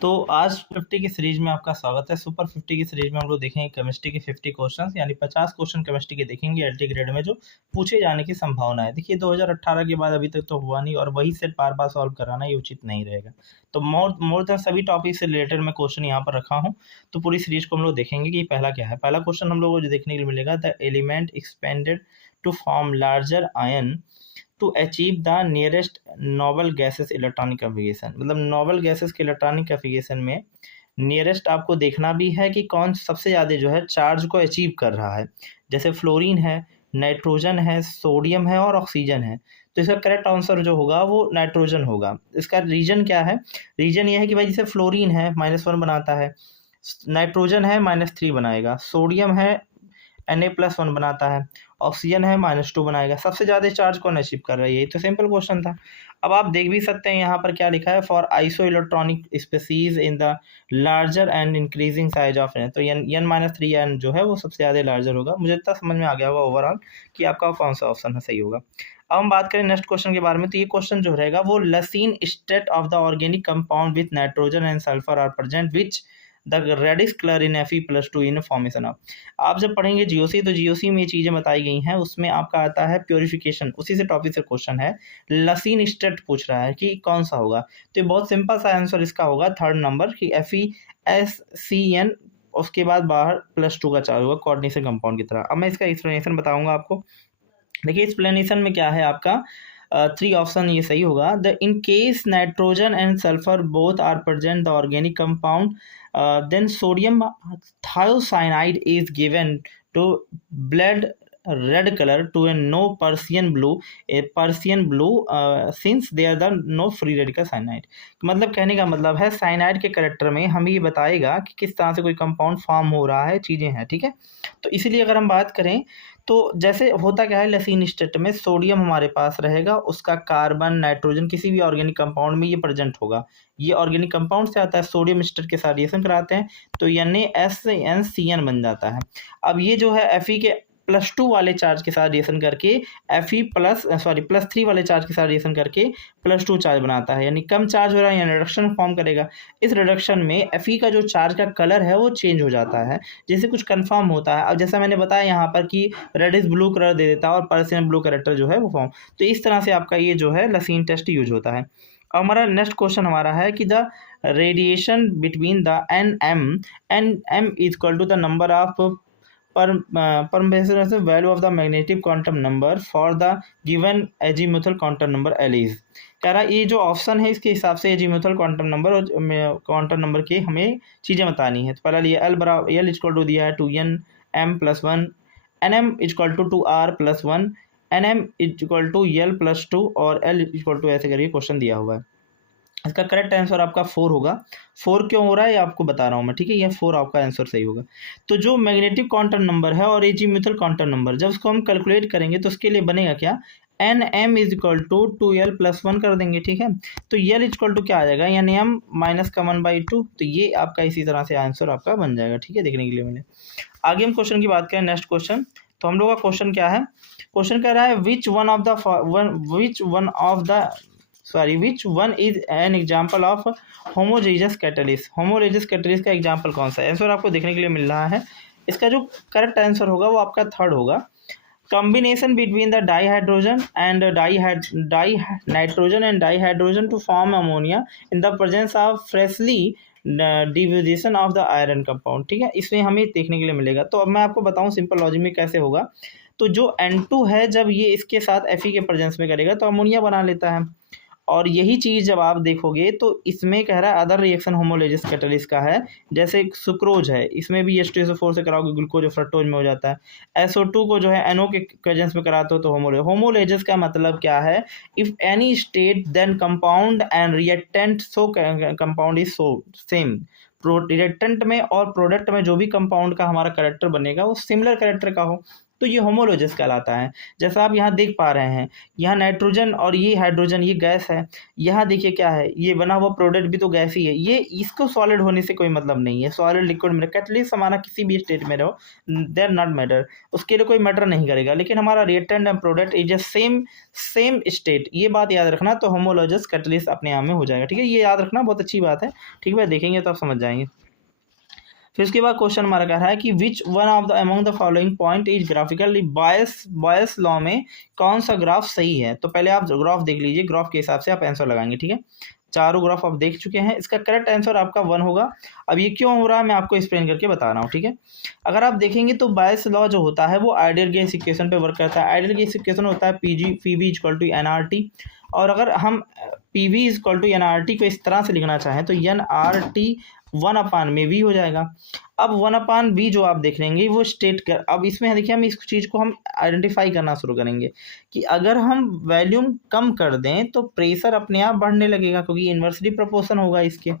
तो आज 50 की सीरीज में आपका स्वागत है। सुपर 50 की सीरीज में हम लोग देखेंगे केमिस्ट्री के 50 क्वेश्चंस, यानी 50 क्वेश्चन केमिस्ट्री के देखेंगे एलटी ग्रेड में जो पूछे जाने की संभावना है। देखिए 2018 के बाद अभी तक तो हुआ नहीं और वही से बार बार सॉल्व कराना ये उचित नहीं रहेगा। तो मोर देन सभी टॉपिक से रिलेटेड मैं क्वेश्चन यहाँ पर रखा हूँ। तो पूरी सीरीज को हम लोग देखेंगे कि पहला क्या है। पहला क्वेश्चन हम लोग को जो देखने के लिए मिलेगा, the element expanded to form larger ion to achieve the nearest noble gases electronic configuration. मतलब नोबल गैसेस के इलेक्ट्रॉनिक कन्फिगरेशन में नियरेस्ट आपको देखना भी है कि कौन सबसे ज़्यादा जो है चार्ज को अचीव कर रहा है। जैसे फ्लोरीन है, नाइट्रोजन है, सोडियम है और ऑक्सीजन है। तो इसका करेक्ट आंसर जो होगा वो नाइट्रोजन होगा। इसका रीजन क्या है? रीजन ये है कि भाई जैसे फ्लोरीन है -1 बनाता है, नाइट्रोजन है -3 बनाएगा, सोडियम है Na+1 बनाता है, ऑक्सीजन है -2 बनाएगा। सबसे ज़्यादा चार्ज कौन अचीव कर रहा है? यही तो सिंपल क्वेश्चन था। अब आप देख भी सकते हैं यहाँ पर क्या लिखा है, for isoelectronic species in the larger and increasing size of N. तो n-3 एन जो है वो सबसे ज़्यादा लार्जर होगा। मुझे इतना समझ में आ गया होगा ओवरऑल कि आपका कौन सा ऑप्शन है सही होगा। अब हम बात करें नेक्स्ट क्वेश्चन के बारे में, तो ये क्वेश्चन जो रहेगा वो Lassaigne state of the organic compound with nitrogen and sulphur are present which the reddish colour in Fe+2 in formation of. आप जब पढ़ेंगे जीओसी तो जीओसी में ये चीज़ें बताई गई हैं, उसमें आपका आता है प्योरिफिकेशन, उसी से टॉपिक से क्वेश्चन है। लसीन स्टेट पूछ रहा है कि कौन सा होगा, तो ये बहुत सिंपल सा आंसर इसका होगा 3rd नंबर कि FeSCN, उसके बाद बाहर +2 का चार्ज होगा कोऑर्डिनेशन कंपाउंड की तरह। अब मैं इसका एक्सप्लेनेशन बताऊंगा आपको। देखिए एक्सप्लेनेशन में क्या है आपका, 3 ऑप्शन ये सही होगा। The in case nitrogen and sulphur both are present the organic compound, then sodium thiocyanide is given to blood red color to a no Persian blue, a Persian blue since they are the no free radical cyanide। मतलब कहने का मतलब है cyanide के character में हमें ये बताएगा कि किस तरह से कोई कंपाउंड फॉर्म हो रहा है, चीज़ें हैं, ठीक है। तो इसीलिए अगर हम बात करें तो जैसे होता क्या है, लसीन स्टेट में सोडियम हमारे पास रहेगा, उसका कार्बन नाइट्रोजन किसी भी ऑर्गेनिक कंपाउंड में ये प्रेजेंट होगा। ये ऑर्गेनिक कंपाउंड से आता है, सोडियम स्टेट के साथ रिएक्शन कराते हैं तो NaSnCN बन जाता है। अब ये जो है Fe के +2 वाले चार्ज के साथ रिएक्शन करके +3 वाले चार्ज के साथ रिएक्शन करके +2 चार्ज बनाता है, यानी कम चार्ज हो रहा है, यानी रिडक्शन फॉर्म करेगा। इस रिडक्शन में Fe का जो चार्ज का कलर है वो चेंज हो जाता है, जैसे कुछ कंफर्म होता है। अब जैसा मैंने बताया यहाँ पर कि रेडिश ब्लू कलर दे देता है और पर्सियन ब्लू कैरेक्टर जो है वो फॉर्म। तो इस तरह से आपका ये जो है लसीन टेस्ट यूज होता है। अब हमारा नेक्स्ट क्वेश्चन हमारा है कि the radiation between the N M is equal to the number of permutation value of the magnetic quantum number for the given azimuthal quantum number L is. कह रहा है ये जो ऑप्शन है इसके हिसाब से एजीमुथल क्वांटम नंबर और क्वांटम नंबर की हमें चीज़ें बतानी है। तो पहला लिया एल इक्वल टू दिया है 2nm+1, nm equal to 2r+1, nm equal to l+2 और l इक्वल टू ऐसे करके क्वेश्चन दिया हुआ है। इसका करेक्ट आंसर आपका 4 होगा। 4 क्यों हो रहा है ये आपको बता रहा हूँ मैं, ठीक है। ये 4 आपका आंसर सही होगा। तो जो मैग्नेटिक क्वांटम नंबर है और एजीमुथल क्वांटम नंबर जब उसको हम कैलकुलेट करेंगे तो उसके लिए बनेगा क्या, nm is equal to 2l+1 कर देंगे, ठीक है। तो l इक्वल टू क्या आ जाएगा, यानी m -1/2। तो ये आपका इसी तरह से आंसर आपका बन जाएगा, ठीक है। देखने के लिए मैंने आगे हम क्वेश्चन की बात करें, नेक्स्ट क्वेश्चन। तो हम लोग का क्वेश्चन क्या है, क्वेश्चन कह रहा है which one is an example of homogeneous catalyst. Homogeneous catalyst का एग्जाम्पल कौन सा है, आंसर आपको देखने के लिए मिल रहा है। इसका जो करेक्ट आंसर होगा वो आपका 3rd होगा। Combination between the dihydrogen and dinitrogen and dihydrogen to form ammonia in the presence of freshly division of the iron compound, ठीक है। इसमें हमें देखने के लिए मिलेगा। तो अब मैं आपको बताऊं सिंपल लॉजिक में कैसे होगा। तो जो N2 है जब ये इसके साथ Fe के प्रेजेंस में करेगा तो अमोनिया बना लेता है, और यही चीज़ जब आप देखोगे तो इसमें कह रहा है अदर रिएक्शन होमोलोजेस कैटलिस्ट का है, जैसे सुक्रोज है, इसमें भी H2SO4 से कराओगे ग्लूकोज और फ्रक्टोज में हो जाता है। SO2 को जो है NO के प्रेजेंस में कराते हो तो होमोलोजेस का मतलब क्या है, if any state then compound and reactant so compound is so same. Reactant में और प्रोडक्ट में जो भी कंपाउंड का हमारा कैरेक्टर बनेगा वो सिमिलर कैरेक्टर का हो, तो ये होमोलॉगस कहलाता है। जैसा आप यहाँ देख पा रहे हैं, यहाँ नाइट्रोजन और ये हाइड्रोजन, ये गैस है। यहाँ देखिए क्या है, ये बना हुआ प्रोडक्ट भी तो गैस ही है। ये इसको सॉलिड होने से कोई मतलब नहीं है, सॉलिड लिक्विड में कैटलिस्ट हमारा किसी भी स्टेट में रहो, दे आर नॉट मैटर, उसके लिए कोई मैटर नहीं करेगा। लेकिन हमारा reactant and product is a same state, ये बात याद रखना। तो होमोलॉगस कैटलिस्ट अपने आप में हो जाएगा, ठीक है, ये याद रखना, बहुत अच्छी बात है, ठीक है, देखेंगे तो आप समझ जाएंगे। फिर उसके बाद क्वेश्चन हमारा कह रहा है कि विच one of the among the following point is graphically bias law में कौन सा ग्राफ सही है। तो पहले आप ग्राफ देख लीजिए, ग्राफ के हिसाब से आप आंसर लगाएंगे, ठीक है। चारों ग्राफ आप देख चुके हैं, इसका करेक्ट आंसर आपका 1 होगा। अब ये क्यों हो रहा है मैं आपको एक्सप्लेन करके बता रहा हूँ, ठीक है। अगर आप देखेंगे तो बायस लॉ जो होता है वो आइडियल गैस इक्वेशन पे वर्क करता है। आइडियल गैस इक्वेशन होता है पीवी इक्वल टू एनआरटी, और अगर हम पीवी इक्वल टू एनआरटी को इस तरह से लिखना चाहें तो एनआरटी 1 में वी हो जाएगा। अब 1/v जो आप देख लेंगे वो स्टेट कर, अब इसमें देखिए हम इस चीज़ को हम आइडेंटिफाई करना शुरू करेंगे कि अगर हम वॉल्यूम कम कर दें तो प्रेशर अपने आप बढ़ने लगेगा, क्योंकि इन्वर्सली प्रोपोर्शन होगा इसके,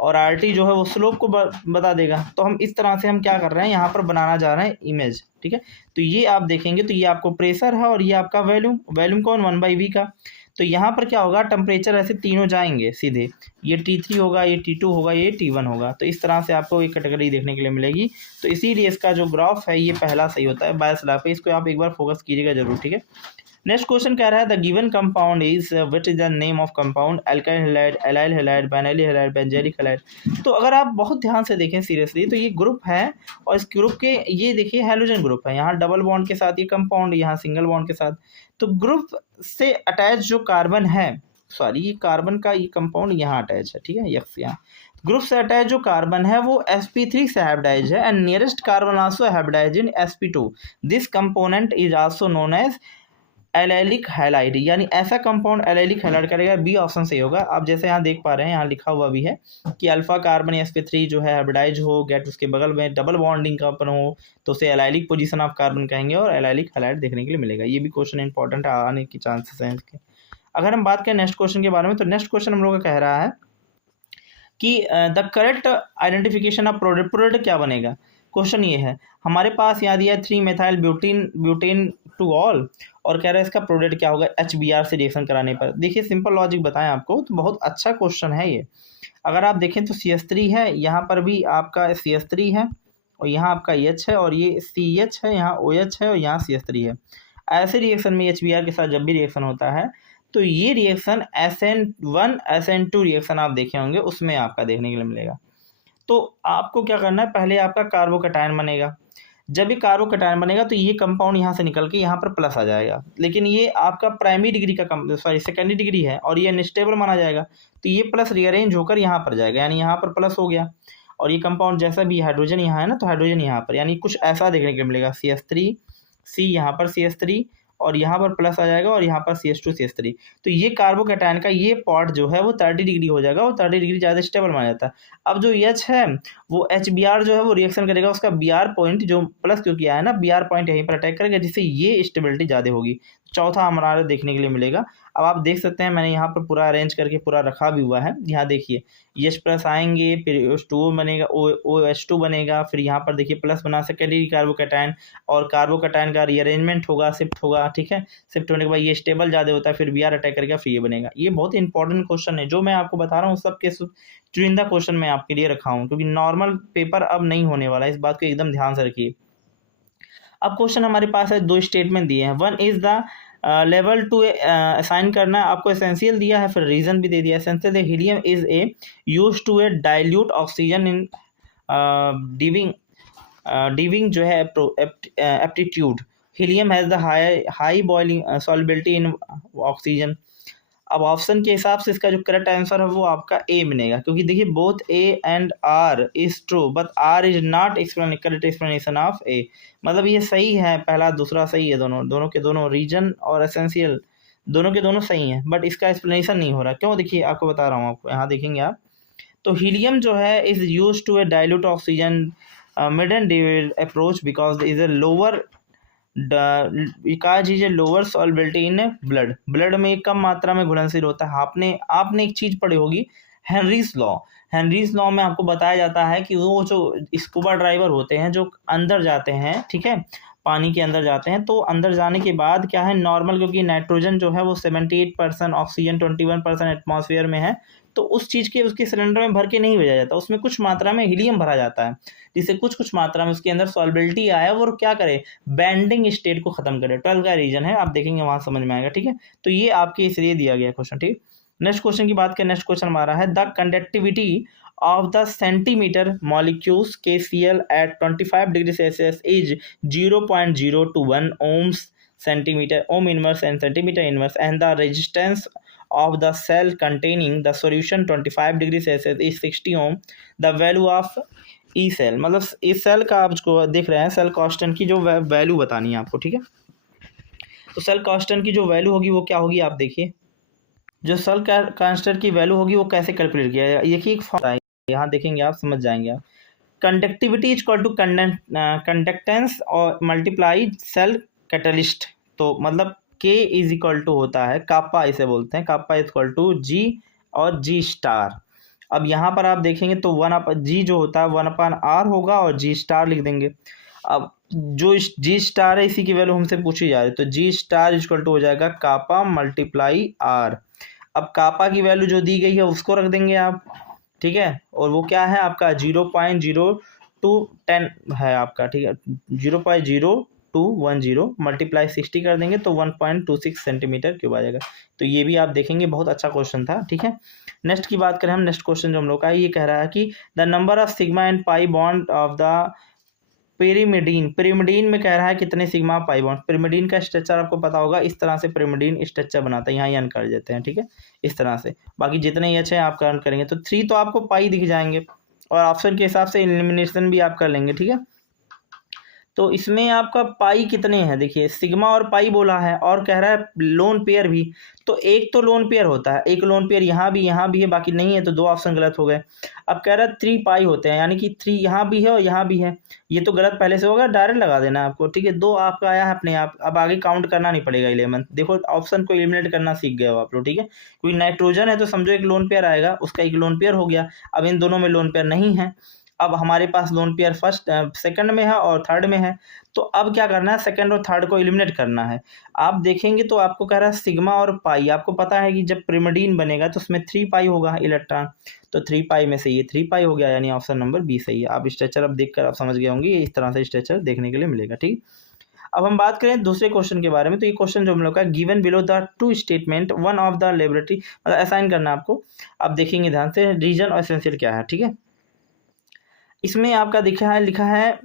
और आरटी जो है वो स्लोप को बता देगा। तो हम इस तरह से हम क्या कर रहे हैं, यहाँ पर बनाना जा रहे हैं इमेज, ठीक है। तो ये आप देखेंगे तो ये आपको प्रेशर है और ये आपका वॉल्यूम कौन 1/v का। तो यहाँ पर क्या होगा, टेम्परेचर ऐसे तीनों जाएंगे सीधे, ये T3 होगा, ये T2 होगा, ये T1 होगा। तो इस तरह से आपको एक कैटेगरी देखने के लिए मिलेगी। तो इसीलिए इसका जो ग्राफ है ये पहला सही होता है बायस लॉ पे, इसको आप एक बार फोकस कीजिएगा जरूर, ठीक है। नेक्स्ट क्वेश्चन कह रहा है the given compound is what is the name of compound, alkyl halide, allyl halide, benzyl halide, benzoic halide. तो अगर आप बहुत ध्यान से देखें सीरियसली तो ये ग्रुप है, और इस ग्रुप के ये देखिए हैलोजन ग्रुप है, यहाँ डबल बॉन्ड के साथ ये कंपाउंड, यहाँ सिंगल बॉन्ड के साथ। तो ग्रुप से अटैच जो कार्बन है, सॉरी ये कार्बन का ये कंपाउंड यहाँ अटैच है, ठीक है, यस यहाँ ग्रुप से अटैच जो कार्बन है वो sp3 से हाइब्रिडाइज है, and nearest carbon also hybridise in sp2। This component is also known as allylic halide, यानी ऐसा कंपाउंड एलाइलिक हैलाइड करेगा। बी ऑप्शन सही होगा। आप जैसे यहाँ देख पा रहे हैं, यहाँ लिखा हुआ भी है कि अल्फा कार्बन sp3 जो है हाइब्रिडाइज हो, गेट उसके बगल में डबल बॉन्डिंग कार्बन हो तो उसे एलाइलिक पोजीशन ऑफ कार्बन कहेंगे, और एलाइलिक हैलाइड देखने के लिए मिलेगा। ये भी क्वेश्चन इंपॉर्टेंट आने की चांसेस हैं इसके। अगर हम बात करें नेक्स्ट क्वेश्चन के बारे में, तो नेक्स्ट क्वेश्चन हम लोग का कह रहा है कि the correct identification of product क्या बनेगा। क्वेश्चन ये है, हमारे पास यहाँ दिया 3 मेथाइल ब्यूटेन टू ऑल, और कह रहा है इसका प्रोडक्ट क्या होगा HBr से रिएक्शन कराने पर। देखिए सिंपल लॉजिक बताएं आपको, तो बहुत अच्छा क्वेश्चन है ये। अगर आप देखें तो CH3 है, यहाँ पर भी आपका CH3 है, और यहाँ आपका H है, और ये CH है, यहाँ OH है, और यहाँ CH3 है। ऐसे रिएक्शन में HBr के साथ जब भी रिएक्शन होता है तो ये रिएक्शन SN1 SN2 रिएक्शन आप देखे होंगे उसमें आपका देखने के लिए मिलेगा। तो आपको क्या करना है, पहले आपका कार्बोकैटायन बनेगा। जब ये कार्बोकैटायन बनेगा तो ये कंपाउंड यहाँ से निकल के यहाँ पर प्लस आ जाएगा, लेकिन ये आपका प्राइमरी डिग्री का सेकेंडरी डिग्री है और ये अनस्टेबल माना जाएगा, तो ये प्लस रीअरेंज होकर यहाँ पर जाएगा, यानी यहाँ पर प्लस हो गया। और ये कंपाउंड जैसा भी हाइड्रोजन यहाँ है ना, तो हाइड्रोजन यहाँ पर, यानी कुछ ऐसा देखने के लिए मिलेगा। CH3 C यहाँ पर CH3 और यहाँ पर प्लस आ जाएगा, और यहाँ पर CH2 CH3। तो ये कार्बोकैटायन का ये पार्ट जो है वो 30 डिग्री हो जाएगा, और 30 डिग्री ज़्यादा स्टेबल माना जाता है। अब जो H है वो HBr जो है वो रिएक्शन करेगा, उसका Br पॉइंट जो प्लस क्योंकि आया ना, Br पॉइंट यहीं पर अटैक करेगा, जिससे ये स्टेबिलिटी ज़्यादा होगी। चौथा हमारा देखने के लिए मिलेगा। अब आप देख सकते हैं मैंने यहाँ पर पूरा अरेंज करके पूरा रखा भी हुआ है। यहाँ देखिए H प्लस आएंगे, फिर OH2 बनेगा, OH2 बनेगा, फिर यहाँ पर देखिए प्लस बना सेकेंडरी कार्बोकैटायन, और कार्बोकैटायन का रीअरेंजमेंट होगा, शिफ्ट होगा, ठीक है। शिफ्ट होने के बाद ये स्टेबल ज़्यादा होता है, फिर Br अटैक करेगा, फिर ये बनेगा। ये बहुत इंपॉर्टेंट क्वेश्चन है जो मैं आपको बता रहा हूँ, सबके चुनिंदा क्वेश्चन मैं आपके लिए रखा हूँ, क्योंकि नॉर्मल पेपर अब नहीं होने वाला है, इस बात को एकदम ध्यान से रखिए। अब क्वेश्चन हमारे पास है, 2 स्टेटमेंट दिए हैं। One is the level to assign करना है आपको, एसेंशियल दिया है, फिर रीजन भी दे दिया। Essential helium is a use to a dilute oxygen in diving जो है aptitude. Helium has the high boiling solubility in oxygen. अब ऑप्शन के हिसाब से इसका जो करेक्ट आंसर है वो आपका ए बनेगा, क्योंकि देखिए both A and R is true but R is not correct explanation of A. मतलब ये सही है, पहला दूसरा सही है, दोनों के दोनों रीजन और एसेंशियल दोनों के दोनों सही हैं, बट इसका एक्सप्लेनेशन नहीं हो रहा। क्यों, देखिए आपको बता रहा हूँ, आपको यहाँ देखेंगे आप, तो हीलियम जो है is use to a dilute oxygen mid approach because is a lower cause is a lower solubility in blood में कम मात्रा में घुलनशील होता है। आपने एक चीज पढ़ी होगी, हेनरीज लॉ में आपको बताया जाता है कि वो जो स्कूबा ड्राइवर होते हैं जो अंदर जाते हैं, ठीक है, पानी के अंदर जाते हैं। तो अंदर जाने के बाद क्या है, नॉर्मल, क्योंकि नाइट्रोजन जो है वो 78%, ऑक्सीजन 21% एटमॉस्फेयर में है, तो उस चीज़ के उसके सिलेंडर में भर के नहीं भेजा जाता, उसमें कुछ मात्रा में हीलियम भरा जाता है, जिससे कुछ मात्रा में उसके अंदर सॉल्बिलिटी आया और क्या करे, बैंडिंग स्टेट को खत्म करे। 12 का रीजन है, आप देखेंगे वहाँ समझ में आएगा, ठीक है। तो ये आपके इसलिए दिया गया क्वेश्चन, ठीक। नेक्स्ट क्वेश्चन की बात करें, नेक्स्ट क्वेश्चन हमारा है the conductivity of the centimeter molecules KCl at 25 degrees Celsius is 0.021 ohms centimeter ohm inverse and centimeter inverse, and the resistance of the cell containing the solution 25 degrees Celsius is 60 ohm. The value of E cell, मतलब इस cell का आप जो देख रहे हैं, cell constant की जो वैल्यू बतानी है आपको, ठीक है। तो सेल कांस्टेंट की जो वैल्यू होगी वो क्या होगी, आप देखिए, जो सेल कांस्टेंट की वैल्यू होगी वो कैसे कैलकुलेट किया जाएगा। देखिए एक फॉर्मूला है, यहाँ देखेंगे आप समझ जाएंगे आप। Conductivity is equal to conductance और मल्टीप्लाई सेल कैटलिस्ट, तो मतलब K इज इक्वल टू होता है कापा, इसे बोलते हैं कापा, इज इक्वल टू G और G स्टार। अब यहाँ पर आप देखेंगे तो G जो होता है 1/R होगा और G स्टार लिख देंगे। अब जो G स्टार है इसी की वैल्यू हमसे पूछी जा रही है, तो G star is equal to हो जाएगा कापा मल्टीप्लाई R। अब कापा की वैल्यू जो दी गई है उसको रख देंगे आप, ठीक है, और वो क्या है आपका 0.0210 है आपका, ठीक है, 0.0210 मल्टीप्लाई 60 कर देंगे तो 1.26 सेंटीमीटर क्यूब आ जाएगा। तो ये भी आप देखेंगे बहुत अच्छा क्वेश्चन था, ठीक है। नेक्स्ट की बात करें हम, नेक्स्ट क्वेश्चन जो हम लोग का है, ये कह रहा है कि the number of sigma and pi bond of the pyrimidine में कह रहा है कितने सिग्मा पाई बॉन्ड। पिरिमिडीन का स्ट्रक्चर आपको पता होगा, इस तरह से पिरिमिडीन स्ट्रक्चर बनाता है, यहाँ अन कर देते हैं, ठीक है, इस तरह से। बाकी जितने ही अच्छे आप अन करेंगे तो 3 तो आपको पाई दिख जाएंगे, और ऑप्शन के हिसाब से एलिमिनेशन भी आप कर लेंगे, ठीक है। तो इसमें आपका पाई कितने हैं, देखिए सिग्मा और पाई बोला है, और कह रहा है लोन पेयर भी, तो एक तो लोन पेयर होता है, एक लोन पेयर यहाँ भी है, बाकी नहीं है, तो 2 ऑप्शन गलत हो गए। अब कह रहा है 3 पाई होते हैं, यानी कि 3 यहाँ भी है और यहाँ भी है, ये तो गलत पहले से होगा, डायरेक्ट लगा देना आपको, ठीक है। 2 आपका आया है अपने आप, अब आगे काउंट करना नहीं पड़ेगा 11, देखो ऑप्शन को एलिमिनेट करना सीख गए हो आप लोग, ठीक है। क्योंकि नाइट्रोजन है तो समझो एक लोन पेयर आएगा, उसका एक लोन पेयर हो गया। अब इन दोनों में लोन पेयर नहीं है, अब हमारे पास लोन पेयर सेकंड में है और थर्ड में है, तो अब क्या करना है, सेकंड और थर्ड को एलिमिनेट करना है। आप देखेंगे तो आपको कह रहा है सिग्मा और पाई, आपको पता है कि जब पिरिमिडीन बनेगा तो उसमें 3 पाई होगा इलेक्ट्रॉन, तो 3 पाई में से ये 3 पाई हो गया, यानी ऑप्शन नंबर बी सही है। आप स्ट्रक्चर अब देखकर आप समझ गए होंगे, इस तरह से स्ट्रक्चर देखने के लिए मिलेगा, ठीक। अब हम बात करें दूसरे क्वेश्चन के बारे में, तो ये क्वेश्चन जो हम लोग का given below the 2 statement one of the laboratory, मतलब असाइन करना आपको। आप देखेंगे ध्यान से रीजन और एसेंशियल क्या है, ठीक है। इसमें आपका लिखा है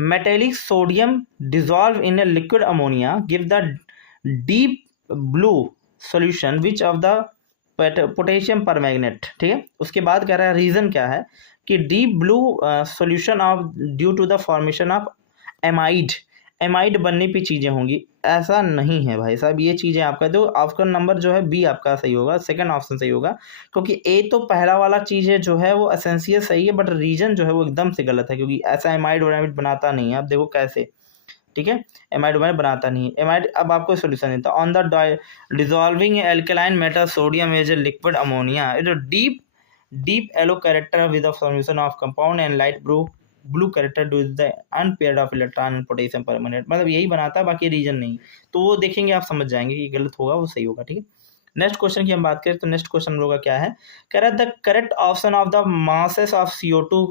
metallic sodium dissolve in A liquid ammonia give the deep blue solution which of the potassium पर मैग्नेट, ठीक है। उसके बाद कह रहा है रीजन क्या है कि deep blue solution of due to the formation of amide बनने पे चीज़ें होंगी। ऐसा नहीं है भाई साहब, ये चीज़ें आपका, तो ऑप्शन नंबर जो है बी आपका सही होगा, सेकंड ऑप्शन सही होगा, क्योंकि ए तो पहला वाला चीज़ है जो है वो एसेंशियल सही है, बट रीजन जो है वो एकदम से गलत है, क्योंकि ऐसा एमाइड बनाता नहीं है। आप देखो कैसे, ठीक है, एमाइड बनाता नहीं है एमाइड। अब आपको सोल्यूशन देता on the dissolving alkaline metal sodium as a liquid ammonia, it deep yellow character with the formation of compound and light blue character do the unpaired of electron and potassium permanent, मतलब यही बनाता है, बाकी reason नहीं। तो वो देखेंगे आप समझ जाएंगे कि गलत होगा वो सही होगा, ठीक है। नेक्स्ट क्वेश्चन की हम बात करें तो नेक्स्ट क्वेश्चन हम लोग का क्या है, कह रहा है the correct option of the masses of CO2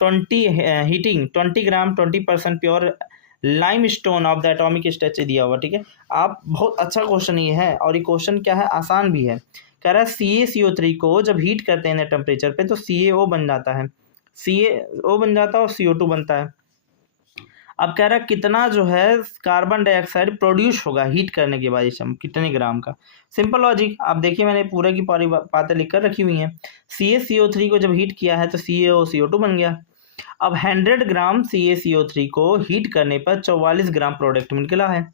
20 heating 20 gram 20% pure lime stone of the atomic structure दिया हुआ, ठीक है। आप बहुत अच्छा क्वेश्चन ये है, और ये क्वेश्चन क्या है, आसान भी है। कह रहा है CaCO3 को जब हीट करते हैं टेम्परेचर पे तो CaO बन जाता है, CaO बन जाता है और CO2 बनता है। अब कह रहा है कितना जो है कार्बन डाइऑक्साइड प्रोड्यूस होगा हीट करने के बाद, इस कितने ग्राम का। सिंपल लॉजिक, आप देखिए मैंने पूरे की पूरी बातें लिखकर रखी हुई हैं। CaCO3 को जब हीट किया है तो CaO बन गया। अब 100 ग्राम CaCO3 को हीट करने पर 44 ग्राम प्रोडक्ट निकला है।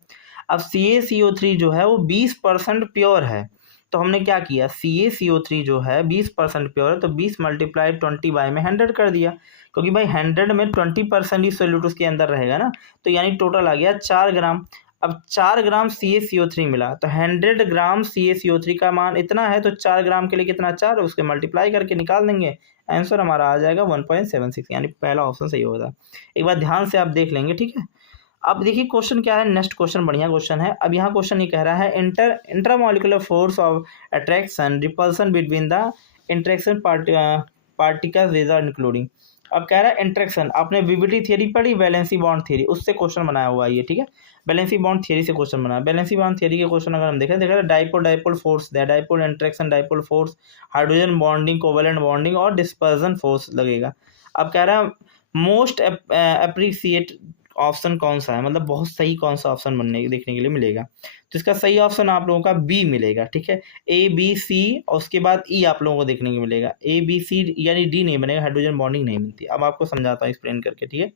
अब CaCO3 जो है वो 20% प्योर है, तो हमने क्या किया, CaCO3 जो है 20% प्योर है, तो 20 मल्टीप्लाई 20 बाय में 100 कर दिया, क्योंकि भाई 100 में 20% ही सोल्यूट उसके अंदर रहेगा ना, तो यानी टोटल आ गया 4 ग्राम। अब 4 ग्राम CaCO3 मिला, तो 100 ग्राम CaCO3 का मान इतना है, तो 4 ग्राम के लिए कितना 4, उसके मल्टीप्लाई करके निकाल देंगे, आंसर हमारा आ जाएगा 1.76, यानी पहला ऑप्शन सही होगा। एक बार ध्यान से आप देख लेंगे, ठीक है। अब देखिए क्वेश्चन क्या है, नेक्स्ट क्वेश्चन बढ़िया क्वेश्चन है। अब यहाँ क्वेश्चन ये कह रहा है intermolecular force of attraction repulsion between the interaction particles with including. अब कह रहा है इंटरेक्शन, आपने वीवीटी थियरी पढ़ी, वैलेंसी बॉन्ड थियरी, उससे क्वेश्चन बनाया हुआ है ये, ठीक है। वैलेंसी बॉन्ड थियरी से क्वेश्चन बना, वैलेंसी बॉन्ड थियरी के क्वेश्चन अगर हम देखें dipole dipole force, dipole interaction dipole force, hydrogen bonding, covalent bonding और डिस्पर्सन फोर्स लगेगा। अब कह रहा है मोस्ट अप्रिशिएट ऑप्शन कौन सा है, मतलब बहुत सही कौन सा ऑप्शन देखने के लिए मिलेगा। तो इसका सही ऑप्शन आप लोगों का बी मिलेगा, ठीक है। ए बी सी और उसके बाद ई आप लोगों को देखने को मिलेगा। ए बी सी यानी डी नहीं बनेगा, हाइड्रोजन बॉन्डिंग नहीं मिलती। अब आपको समझाता हूँ एक्सप्लेन करके, ठीक है।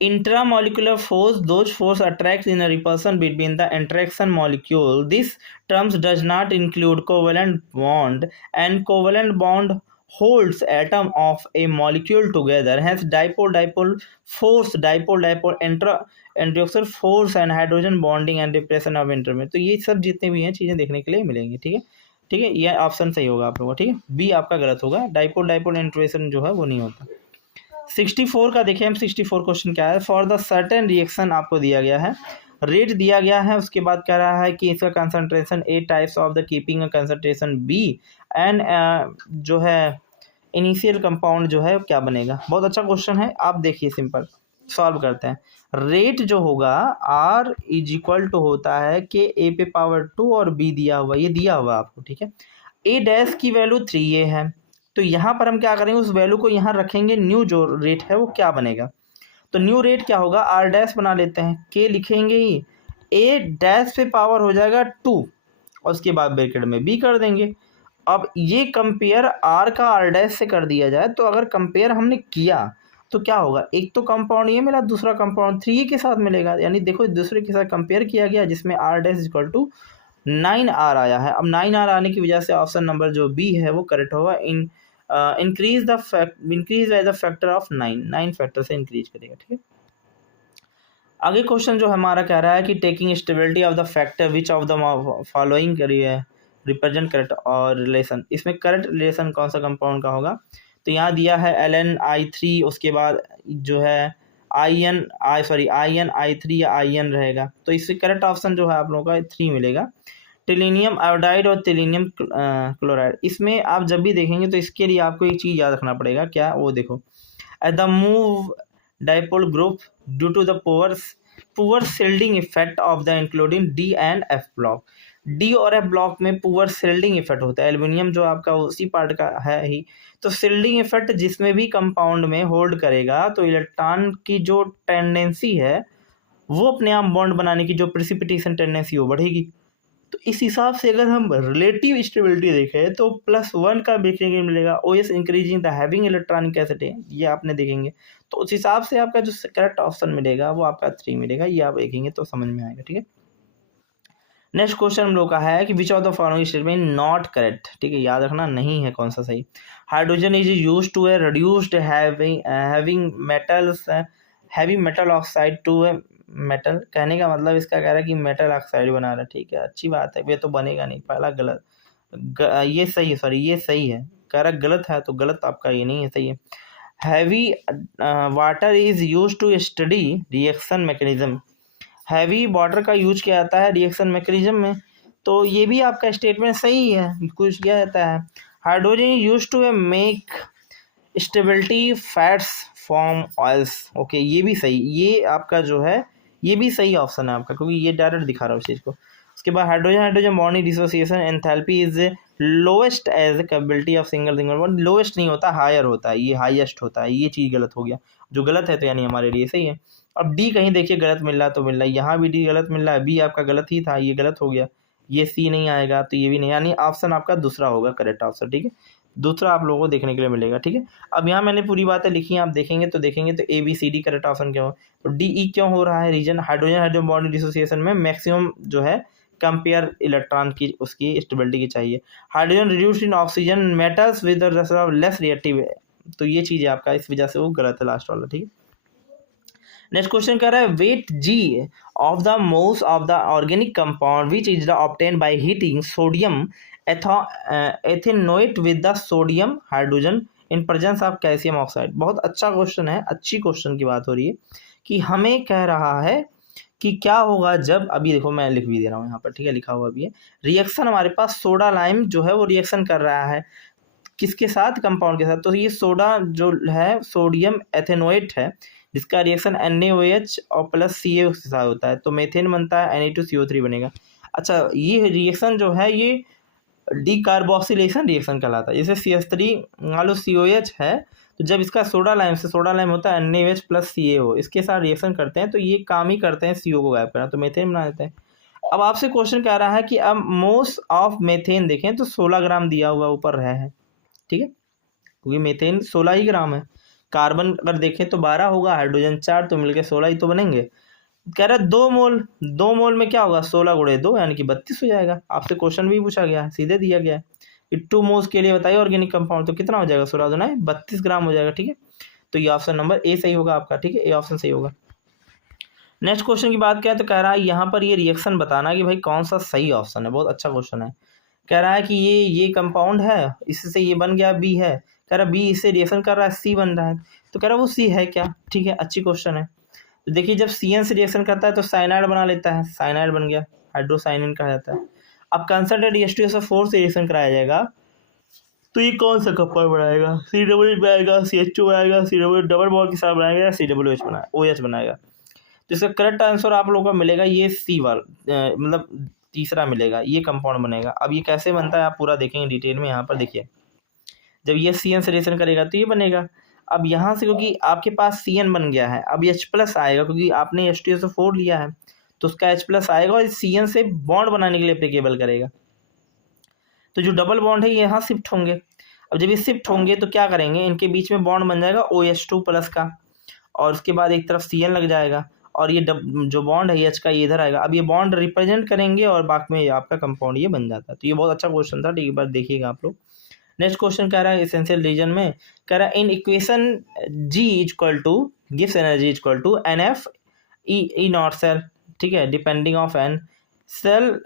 Intramolecular force, those force attracts in a repulsion between the interaction molecule. This terms does not include covalent bond, and covalent bond holds atom of a molecule together. Hence dipole force, dipole interaction force and hydrogen bonding and depression of intermediate। तो ये सब जितने भी हैं चीजें देखने के लिए मिलेंगी, ठीक है। ठीक है, ये ऑप्शन सही होगा आप लोगों का, ठीक है। बी आपका गलत होगा, डाइपोल इंटरेक्शन जो है वो नहीं होता। 64 का देखिए हम, 64 क्वेश्चन क्या है। फॉर द सर्टेन रिएक्शन आपको दिया गया है, रेट दिया गया है, उसके बाद कह रहा है कि इसका concentration A types of the keeping concentration B and जो है इनिशियल कंपाउंड जो है क्या बनेगा। बहुत अच्छा क्वेश्चन है, आप देखिए सिंपल सॉल्व करते हैं। रेट जो होगा आर इज इक्वल टू होता है कि ए पे पावर 2 और बी दिया हुआ, ये दिया हुआ आपको, ठीक है। ए डैश की वैल्यू 3a है, तो यहाँ पर हम क्या करेंगे, उस वैल्यू को यहाँ रखेंगे, न्यू जो रेट है वो क्या बनेगा। तो न्यू रेट क्या होगा, आर डैश बना लेते हैं, के लिखेंगे ही, ए डैश पे पावर हो जाएगा 2 और उसके बाद ब्रैकेट में बी कर देंगे। अब ये कंपेयर आर का आर डैश से कर दिया जाए, तो अगर कंपेयर हमने किया तो क्या होगा, एक तो कंपाउंड ये मिला, दूसरा कंपाउंड 3 के साथ मिलेगा, यानी देखो दूसरे के साथ कंपेयर किया गया जिसमें are dash equal to 9r आया है। अब 9r आने की वजह से ऑप्शन नंबर जो बी है वो करेक्ट होगा। Increase by the factor of 9 factor से इंक्रीज करेगा, ठीक है। आगे क्वेश्चन जो हमारा कह रहा है कि taking stability of the factor which of the following represent correct और रिलेशन, इसमें करेक्ट रिलेशन कौन सा कंपाउंड का होगा। तो यहाँ दिया है LnI3, उसके बाद जो है InI3 या IN रहेगा, तो इससे करेक्ट ऑप्शन जो है आप लोगों का 3 मिलेगा। टेलिनियम आयोडाइड और टेलिनियम क्लोराइड, इसमें आप जब भी देखेंगे तो इसके लिए आपको एक चीज़ याद रखना पड़ेगा, क्या, वो देखो at the move dipole group due to the poor shielding effect of the including D and F block. D और एफ ब्लॉक में पुअर शिल्डिंग इफेक्ट होता है, एल्युमिनियम जो आपका उसी पार्ट का है ही, तो शिल्डिंग इफेक्ट जिसमें भी कंपाउंड में होल्ड करेगा तो इलेक्ट्रॉन की जो टेंडेंसी है वो अपने आप बॉन्ड बनाने की जो प्रेसिपिटेशन टेंडेंसी वो बढ़ेगी। तो इस हिसाब से अगर हम रिलेटिव स्टेबिलिटी देखें तो +1 का देखने को मिलेगा। OS increasing the having electronic capacity, ये आपने देखेंगे, तो उस हिसाब से आपका जो करेक्ट ऑप्शन मिलेगा वो आपका 3 मिलेगा, ये आप देखेंगे तो समझ में आएगा, ठीक है। नेक्स्ट क्वेश्चन हम लोग का है कि which of the following statement not correct, ठीक है, याद रखना नहीं है कौन सा सही। Hydrogen is used to a reduced having heavy metal oxide to a metal, कहने का मतलब इसका कह रहा है कि मेटल ऑक्साइड बना रहा है, ठीक है, अच्छी बात है, ये तो बनेगा नहीं, पहला गलत, ये सही है, सॉरी ये सही है, कह रहा गलत है तो गलत आपका ये नहीं है, सही है। Heavy water is use to study reaction mechanism, heavy water का यूज किया जाता है रिएक्शन मैकेनिज्म में, तो ये भी आपका स्टेटमेंट सही है, कुछ किया जाता है। Hydrogen use to make stability fats form oils, okay, ये भी सही, ये आपका जो है ये भी सही ऑप्शन है आपका, क्योंकि ये डायरेक्ट दिखा रहा है उस चीज़ को। उसके बाद hydrogen bonding dissociation enthalpy is lowest as capability of single bond, lowest नहीं होता, हायर होता है, ये हाईएस्ट होता है, ये चीज़ गलत हो गया, जो गलत है तो यानी हमारे लिए सही है। अब डी कहीं देखिए गलत मिल रहा है तो मिल रहा है, यहाँ भी डी गलत मिल रहा है, बी आपका गलत ही था, ये गलत हो गया, ये सी नहीं आएगा तो ये भी नहीं, यानी ऑप्शन आपका दूसरा होगा करेक्ट ऑप्शन, ठीक है, दूसरा आप लोगों को देखने के लिए मिलेगा, ठीक है। अब यहाँ मैंने पूरी बातें लिखी हैं, आप देखेंगे तो ABCD करेक्ट ऑप्शन क्यों, तो DE क्यों हो रहा है रीजन, हाइड्रोजन बॉन्ड डिसोसिएशन में मैक्सिमम जो है कंपेयर इलेक्ट्रॉन की उसकी स्टेबिलिटी की चाहिए। Hydrogen reduced in oxygen metals with less reactive, तो ये चीज़ है आपका, इस वजह से वो गलत है लास्ट वाला, ठीक है। नेक्स्ट क्वेश्चन कह रहा है weight G of the moles of the organic compound which is the obtain by heating sodium ethanoate with the sodium hydrogen in presence of calcium oxide. बहुत अच्छा क्वेश्चन है, अच्छी क्वेश्चन की बात हो रही है कि हमें कह रहा है कि क्या होगा जब, अभी देखो मैं लिख भी दे रहा हूँ यहाँ पर, ठीक है, लिखा हुआ भी है। रिएक्शन हमारे पास सोडा लाइम जो है वो रिएक्शन कर रहा है किसके साथ, कंपाउंड के साथ। तो ये सोडा जो है सोडियम एथेनोएट है, जिसका रिएक्शन NaOH और प्लस CaO के साथ होता है, तो मेथेन बनता है, Na2CO3 बनेगा। अच्छा, ये रिएक्शन जो है ये डीकार्बोक्सिलेशन रिएक्शन कहलाता है। जैसे CH3 मान लो COH है, तो जब इसका सोडा लाइम होता है NaOH प्लस CaO, इसके साथ रिएक्शन करते हैं तो ये काम ही करते हैं CO को गायब करना, तो मेथेन बना देते हैं। अब आपसे क्वेश्चन कह रहा है कि अब मोस ऑफ मेथेन देखें तो 16 ग्राम दिया हुआ ऊपर है, ठीक है, क्योंकि मेथेन 16 ही ग्राम है। कार्बन अगर देखें तो 12 होगा, हाइड्रोजन 4, तो मिलके 16 ही तो बनेंगे। कह रहा है 2 मोल में क्या होगा, 16 गुणे 2 यानी कि 32 हो जाएगा। आपसे क्वेश्चन भी पूछा गया है, सीधे दिया गया है कि 2 मोल्स के लिए बताइए ऑर्गेनिक कंपाउंड, तो कितना हो जाएगा, 16 दूना 32 ग्राम हो जाएगा, ठीक है। तो ये ऑप्शन नंबर ए सही होगा आपका, ठीक है, ए ऑप्शन सही होगा। नेक्स्ट क्वेश्चन की बात करें तो कह रहा है यहाँ पर ये रिएक्शन बताना कि भाई कौन सा सही ऑप्शन है। बहुत अच्छा क्वेश्चन है। कह रहा है कि ये कंपाउंड है, इससे ये बन गया बी है, कह रहा है बी इससे रिएक्शन कर रहा है, सी बन रहा है, तो कह रहा है वो सी है क्या, ठीक है, अच्छी क्वेश्चन है। तो देखिए जब CN से रिएक्शन करता है तो साइनाइड बना लेता है, साइनाइड बन गया, हाइड्रोसाइनिन कहा जाता है। अब कंसंट्रेट H2SO4 से रिएक्शन कराया जाएगा तो ये कौन सा कंपाउंड बनाएगा, COOH बनाएगा, CHO बनाएगा, COOH डबल बॉन्ड के साथ बनाएगा या COOH बनाएगा, OH बनाएगा। तो इसका करेक्ट आंसर आप लोगों को मिलेगा ये सी वाला, मतलब तीसरा मिलेगा, ये कंपाउंड बनेगा। अब ये कैसे बनता है आप पूरा देखेंगे डिटेल में, यहाँ पर देखिए जब ये CN से रिएक्शन करेगा तो ये बनेगा। अब यहाँ से क्योंकि आपके पास CN बन गया है, अब H प्लस आएगा क्योंकि आपने H2SO4 लिया है, तो उसका H प्लस आएगा और CN से बॉन्ड बनाने के लिए एप्लीकेबल करेगा। तो जो डबल बॉन्ड है ये यहाँ शिफ्ट होंगे। अब जब ये शिफ्ट होंगे तो क्या करेंगे, इनके बीच में बॉन्ड बन जाएगा OH2 प्लस का, और उसके बाद एक तरफ CN लग जाएगा, और ये जो बॉन्ड है H का ये इधर आएगा। अब ये बॉन्ड रिप्रेजेंट करेंगे और बाकी में आपका कंपाउंड ये बन जाता है। तो ये बहुत अच्छा क्वेश्चन था, एक बार देखिएगा आप लोग। नेक्स्ट क्वेश्चन कह रहा है एसेंशियल रीजन में, कह रहा है in equation G equal to gives energy equal to NF E not cell, ठीक है, depending of N cell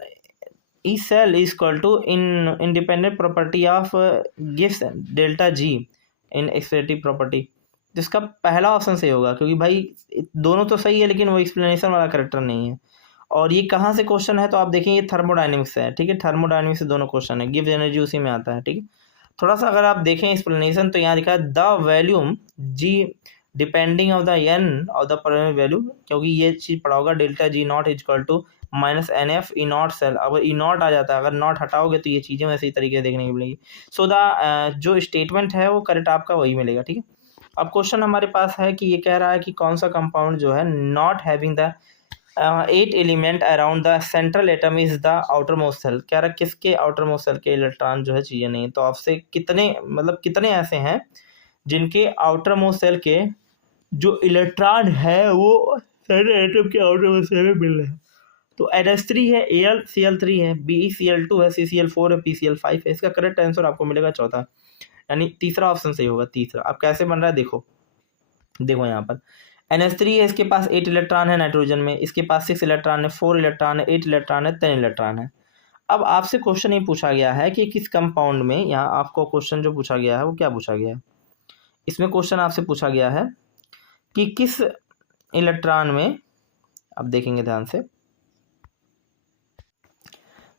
E cell is equal to in independent property of gives delta G in एक्सप्रेटिव property. जिसका पहला option सही होगा क्योंकि भाई दोनों तो सही है लेकिन वो एक्सप्लेनेशन वाला करेक्टर नहीं है। और ये कहाँ से क्वेश्चन है तो आप देखेंगे ये थर्मोडाइनमिक्स है, ठीक है, थर्मोडाइनमिक्स से दोनों क्वेश्चन है, गिव्स एनर्जी उसी में आता है, ठीक है। थोड़ा सा अगर आप देखें एक्सप्लेनेशन तो यहाँ लिखा है the volume G depending of the N of the primary value, क्योंकि ये चीज़ पढ़ा होगा delta G not is equal to -NF E not cell. अगर E नॉट आ जाता है, अगर नॉट हटाओगे तो ये चीज़ें वैसे ही तरीके से देखने को मिलेगी। सो द जो स्टेटमेंट है वो करेक्ट आपका वही मिलेगा, ठीक है। अब क्वेश्चन हमारे पास है कि ये कह रहा है कि कौन सा कंपाउंड जो है not having the 8 element around the central atom is the outermost cell. कह रहा है किसके आउटर मोस्ट सेल के इलेक्ट्रॉन जो है चीज़ें नहीं है। तो आपसे कितने मतलब कितने ऐसे हैं जिनके आउटर मोस्ट सेल के जो इलेक्ट्रॉन है वो सेंट्रल एटम के आउटर मोस्ट सेल में मिल रहे हैं। तो NH3 है, AlCl3 है, BeCl2 है, CCl4 है, PCl5 है। इसका करेक्ट आंसर आपको मिलेगा चौथा, यानी तीसरा ऑप्शन सही होगा, तीसरा। अब कैसे बन रहा है देखो यहाँ पर NH3 है, इसके पास 8 इलेक्ट्रॉन है नाइट्रोजन में, इसके पास 6 इलेक्ट्रॉन है, 4 इलेक्ट्रॉन है, 8 इलेक्ट्रॉन है, 10 इलेक्ट्रॉन है। अब आपसे क्वेश्चन ये पूछा गया है कि किस कंपाउंड में, यहाँ आपको क्वेश्चन जो पूछा गया है वो क्या पूछा गया है, इसमें क्वेश्चन आपसे पूछा गया है कि किस इलेक्ट्रॉन में, अब देखेंगे ध्यान से,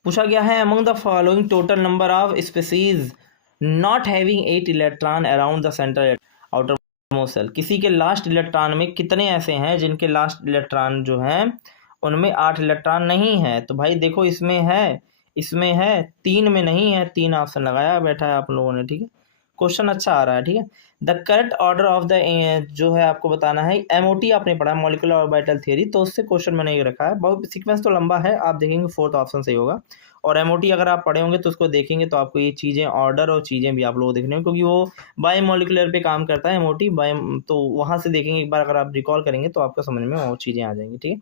पूछा गया है among the following total number of species not having 8 electron around the centre outermost cell. किसी के लास्ट इलेक्ट्रॉन में कितने ऐसे हैं जिनके लास्ट इलेक्ट्रॉन जो हैं उनमें 8 इलेक्ट्रॉन नहीं है। तो भाई देखो इसमें है 3 में नहीं है, 3 ऑप्शन लगाया बैठा है आप लोगों ने, ठीक है। क्वेश्चन अच्छा आ रहा है, ठीक है। The correct order of the जो है आपको बताना है, MOT आपने पढ़ा मॉलिक्यूलर ऑर्बिटल थ्योरी, तो उससे क्वेश्चन मैंने ये रखा है। बहुत सीक्वेंस तो लंबा है, आप देखेंगे 4th ऑप्शन सही होगा। और MOT अगर आप पढ़े होंगे तो उसको देखेंगे तो आपको ये चीज़ें ऑर्डर और चीज़ें भी आप लोगों को देखने होंगे, क्योंकि वो बाय मॉलिक्यूलर पे काम करता है MOT बाय, तो वहाँ से देखेंगे एक बार, अगर आप रिकॉल करेंगे तो आपको समझ में वो चीज़ें आ जाएंगी, ठीक है।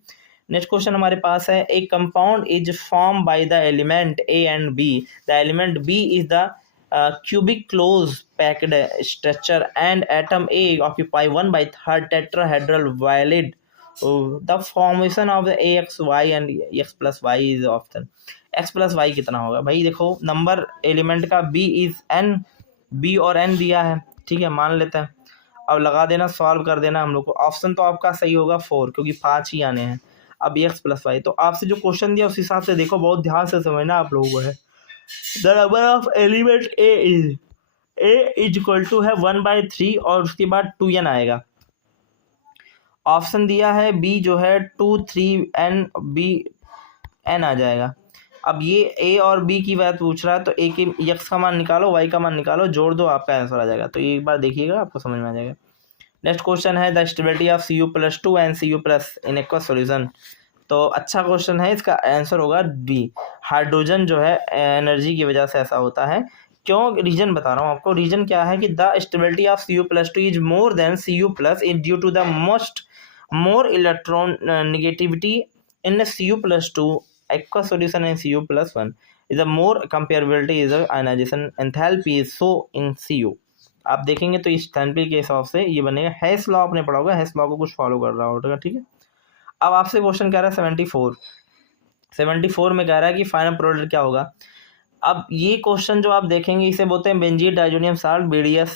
नेक्स्ट क्वेश्चन हमारे पास है, ए compound is form by the element A and B, the element B is the cubic close packed structure and atom A occupy 1/3 tetrahedral valid. The formation of the AX Y and X plus Y is often, X plus Y कितना होगा भाई, देखो number element का B is N, B और N दिया है, ठीक है, मान लेते हैं। अब लगा देना, सॉल्व कर देना हम लोग को। ऑप्शन तो आपका सही होगा 4, क्योंकि 5 ही आने हैं। अब x + y, तो आपसे जो क्वेश्चन दिया उस हिसाब से देखो, बहुत ध्यान से समझना आप लोगों को है। The number of element a is equal to है 1/3 और उसके बाद 2n आएगा। ऑप्शन दिया है b जो है 2 3n, b n आ जाएगा। अब ये a और b की बात पूछ रहा है, तो a के x का मान निकालो, y का मान निकालो, जोड़ दो, आपका आंसर आ जाएगा। तो ये एक बार देखिएगा, आपको समझ में आ जाएगा। नेक्स्ट क्वेश्चन है the stability of Cu+2 and Cu+ in aqueous solution. तो अच्छा क्वेश्चन है, इसका आंसर होगा डी। हाइड्रोजन जो है एनर्जी की वजह से ऐसा होता है। क्यों, रीजन बता रहा हूँ आपको। रीजन क्या है कि the stability of Cu+2 is more than Cu+ in due to the more electronegativity in Cu+2 aqueous solution in Cu+1 is a more comparability is a ionization enthalpy is so in Cu। आप देखेंगे तो इस enthalpy के हिसाब से ये बनेगा। हेस law आपने पढ़ा होगा, हेस लॉ को कुछ फॉलो कर रहा होगा, ठीक है। अब आपसे क्वेश्चन कह रहा है 74 में कह रहा है कि फाइनल प्रोडक्ट क्या होगा। अब ये क्वेश्चन जो आप देखेंगे इसे बोलते हैं benzene diazonium salt, BDS।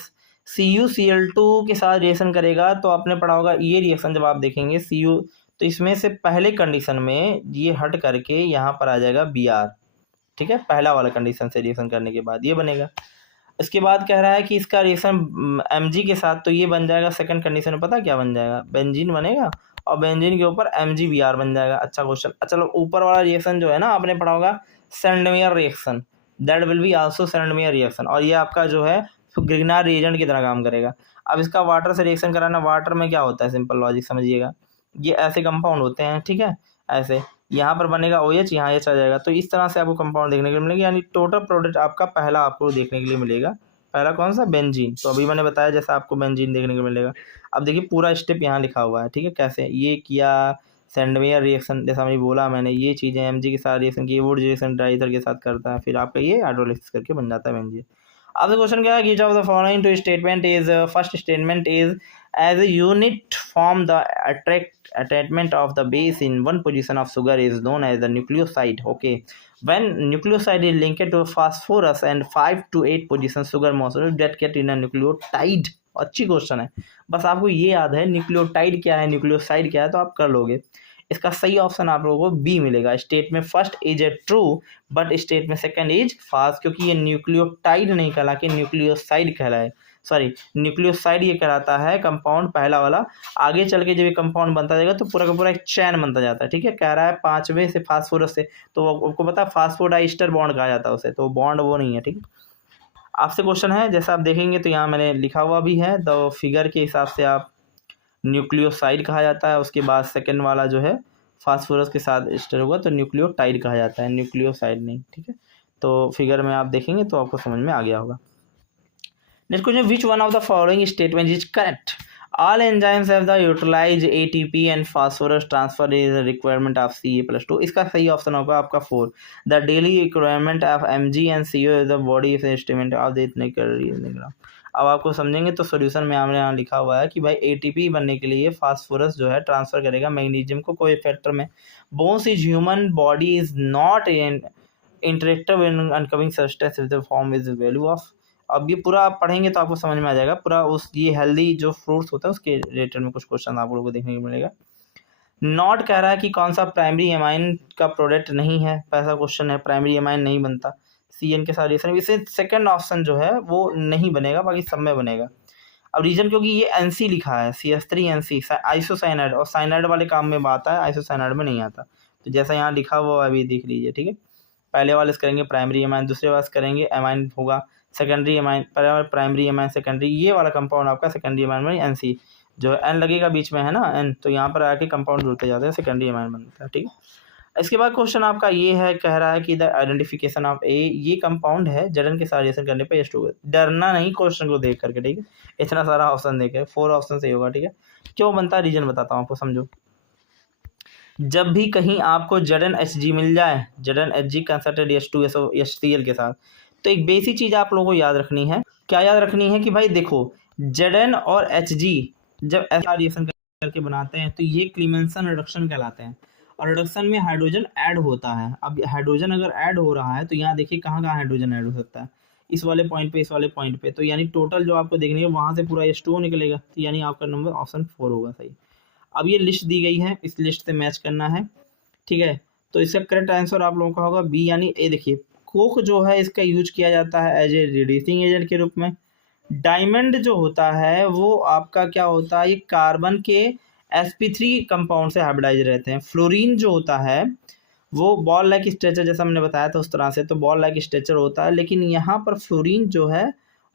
CuCl2 के साथ रिएक्शन करेगा, तो आपने पढ़ा होगा ये रिएक्शन जब आप देखेंगे Cu, तो इसमें से पहले कंडीशन में ये हट करके यहाँ पर आ जाएगा Br, ठीक है। पहला वाला कंडीशन से रिएक्शन करने के बाद ये बनेगा। इसके बाद कह रहा है कि इसका रिएक्शन Mg के साथ, तो ये बन जाएगा सेकंड कंडीशन में, पता क्या बन जाएगा, बेंजीन बनेगा और बेंजीन के ऊपर MgBr बन जाएगा। अच्छा क्वेश्चन। चलो ऊपर वाला रिएक्शन जो है ना, आपने पढ़ा होगा Sandmeyer reaction, that will be also Sandmeyer reaction, और ये आपका जो है ग्रिग्नार रिएजेंट की तरह काम करेगा। अब इसका वाटर से रिएक्शन कराना, वाटर में क्या होता है, सिंपल लॉजिक समझिएगा, ये ऐसे कंपाउंड होते हैं, ठीक है। ऐसे यहाँ पर बनेगा OH, यहाँ H आ जाएगा, तो इस तरह से आपको कंपाउंड देखने के लिए मिलेगा। यानी टोटल प्रोडक्ट आपका पहला आपको देखने के लिए मिलेगा। पहला कौन सा, बेंजीन। तो अभी मैंने बताया जैसा आपको बेंजीन देखने को मिलेगा। अब देखिए पूरा स्टेप यहाँ लिखा हुआ है, ठीक है। कैसे ये किया, सैंडमेयर रिएक्शन, जैसा मैंने बोला, मैंने ये चीज़ें Mg के साथ रिएक्शन की, वुड रिएक्शन ड्राइथर के साथ करता है, फिर आपका ये हाइड्रोलिसिस करके बन जाता है बेंजीन। अब द क्वेश्चन क्या है, each of the following two statement is, first statement is as a unit form the attachment of the base in one position of sugar is known as the nucleoside। Okay, when nucleoside is linked to phosphorus and 5 to 8 position sugar molecule that get in a nucleotide। अच्छी question है, बस आपको ये याद है nucleotide क्या है, nucleoside क्या है, तो आप कर लोगे। इसका सही ऑप्शन आप लोगों को बी मिलेगा। स्टेट में first is a true but state में सेकंड इज फॉल्स, क्योंकि ये न्यूक्लियोटाइड नहीं कहला के न्यूक्लियोसाइड कहलाए, सॉरी न्यूक्लियोसाइड ये कहलाता है कंपाउंड पहला वाला। आगे चल के जब ये कंपाउंड बनता जाएगा तो पूरा का पूरा एक चैन बनता जाता है, ठीक है। कह रहा है 5वें से फास्फोरस से, तो आपको पता है फास्फोडाइस्टर बॉन्ड कहा जाता है उसे, तो बॉन्ड वो नहीं है, ठीक है। आपसे क्वेश्चन है, जैसा आप देखेंगे तो यहाँ मैंने लिखा हुआ भी है, तो फिगर के हिसाब से आप न्यूक्लियोसाइड कहा जाता है। उसके बाद सेकेंड वाला जो है फास्फोरस के साथ एस्टर होगा तो न्यूक्लियोटाइड कहा जाता है, न्यूक्लियोसाइड नहीं, ठीक है। तो फिगर में आप देखेंगे तो आपको समझ में आ गया होगा। Next question, which one of the following statement is correct, all enzymes have the utilise ATP and phosphorus transfer is requirement of Ca+2। इसका सही ऑप्शन होगा आपका 4, the daily requirement of Mg and CO is the body estimate of the. अब आपको समझेंगे तो solution में हमने यहाँ लिखा हुआ है कि भाई ATP बनने के लिए फास्फोरस जो है ट्रांसफर करेगा मैग्नीशियम को कोई फैक्टर में। Bones is human body is not interactive in incoming substance with the form is value of. अब ये पूरा आप पढ़ेंगे तो आपको समझ में आ जाएगा पूरा। उस ये हेल्दी जो फ्रूट्स होता है उसके रिलेटेड में कुछ क्वेश्चन आप लोगों को देखने को मिलेगा। नॉट कह रहा है कि कौन सा प्राइमरी एमाइन का प्रोडक्ट नहीं है, ऐसा क्वेश्चन है, प्राइमरी एमाइन नहीं बनता CN के साथ रिएक्शन। इसे सेकंड ऑप्शन जो है वो नहीं बनेगा, बाकी सब में बनेगा। अब रीजन क्योंकि ये NC लिखा है, CH3NC आइसोसाइनाइड, और साइनाइड वाले काम में बात है, आइसोसाइनाइड में नहीं आता। तो जैसा यहाँ लिखा हुआ अभी देख लीजिए, ठीक है। पहले वाले से करेंगे प्राइमरी एमाइन, दूसरे वाले से करेंगे एमाइन होगा secondary amine, primary amine secondary. ये वाला कंपाउंड आपका सेकेंडरी एमाइन में NC जो है N लगेगा बीच में है ना N, तो यहाँ पर आके कंपाउंड जुड़ते जाते हैं, सेकेंडरी एमाइन बनता है, ठीक है। इसके बाद क्वेश्चन आपका ये है, कह रहा है कि द आइडेंटिफिकेशन ऑफ ए, ये कंपाउंड है जड़न के साथ रिएक्शन करने पे एस्ट होगा। डरना नहीं क्वेश्चन को देख करके, ठीक है। इतना सारा ऑप्शन देखे, 4 ऑप्शन सही होगा, ठीक है। क्यों बनता है रीजन बताता हूँ आपको, समझो। जब भी कहीं आपको जड़न Hg मिल जाए, जड़न Hg कंसर्टेड H2SO HCl के साथ, तो एक बेसिक चीज़ आप लोगों को याद रखनी है। क्या याद रखनी है कि भाई देखो जड़न और Hg जब ऐसा रिएक्शन करके बनाते हैं तो ये क्लीमेंसन रिडक्शन कहलाते हैं, और रिडक्शन में हाइड्रोजन ऐड होता है। अब हाइड्रोजन अगर ऐड हो रहा है तो यहाँ देखिए कहाँ कहाँ हाइड्रोजन ऐड हो सकता है। इस वाले पॉइंट पे, इस वाले पॉइंट पे, तो यानी टोटल जो आपको देखनी है वहाँ से पूरा H2O निकलेगा, तो यानी आपका नंबर ऑप्शन 4 होगा सही। अब ये लिस्ट दी गई है, इस लिस्ट से मैच करना है, ठीक है। तो इसका करेक्ट आंसर आप लोगों का होगा बी, यानी ए। देखिए कोक जो है इसका यूज किया जाता है एज ए रिड्यूसिंग एजेंट के रूप में। डायमंड जो होता है वो आपका क्या होता है, ये कार्बन के sp3 कंपाउंड से हाइब्रिडाइज रहते हैं। फ्लोरीन जो होता है वो बॉल लाइक स्ट्रेचर, जैसा हमने बताया था उस तरह से, तो बॉल लाइक स्ट्रेचर होता है, लेकिन यहाँ पर फ्लोरीन जो है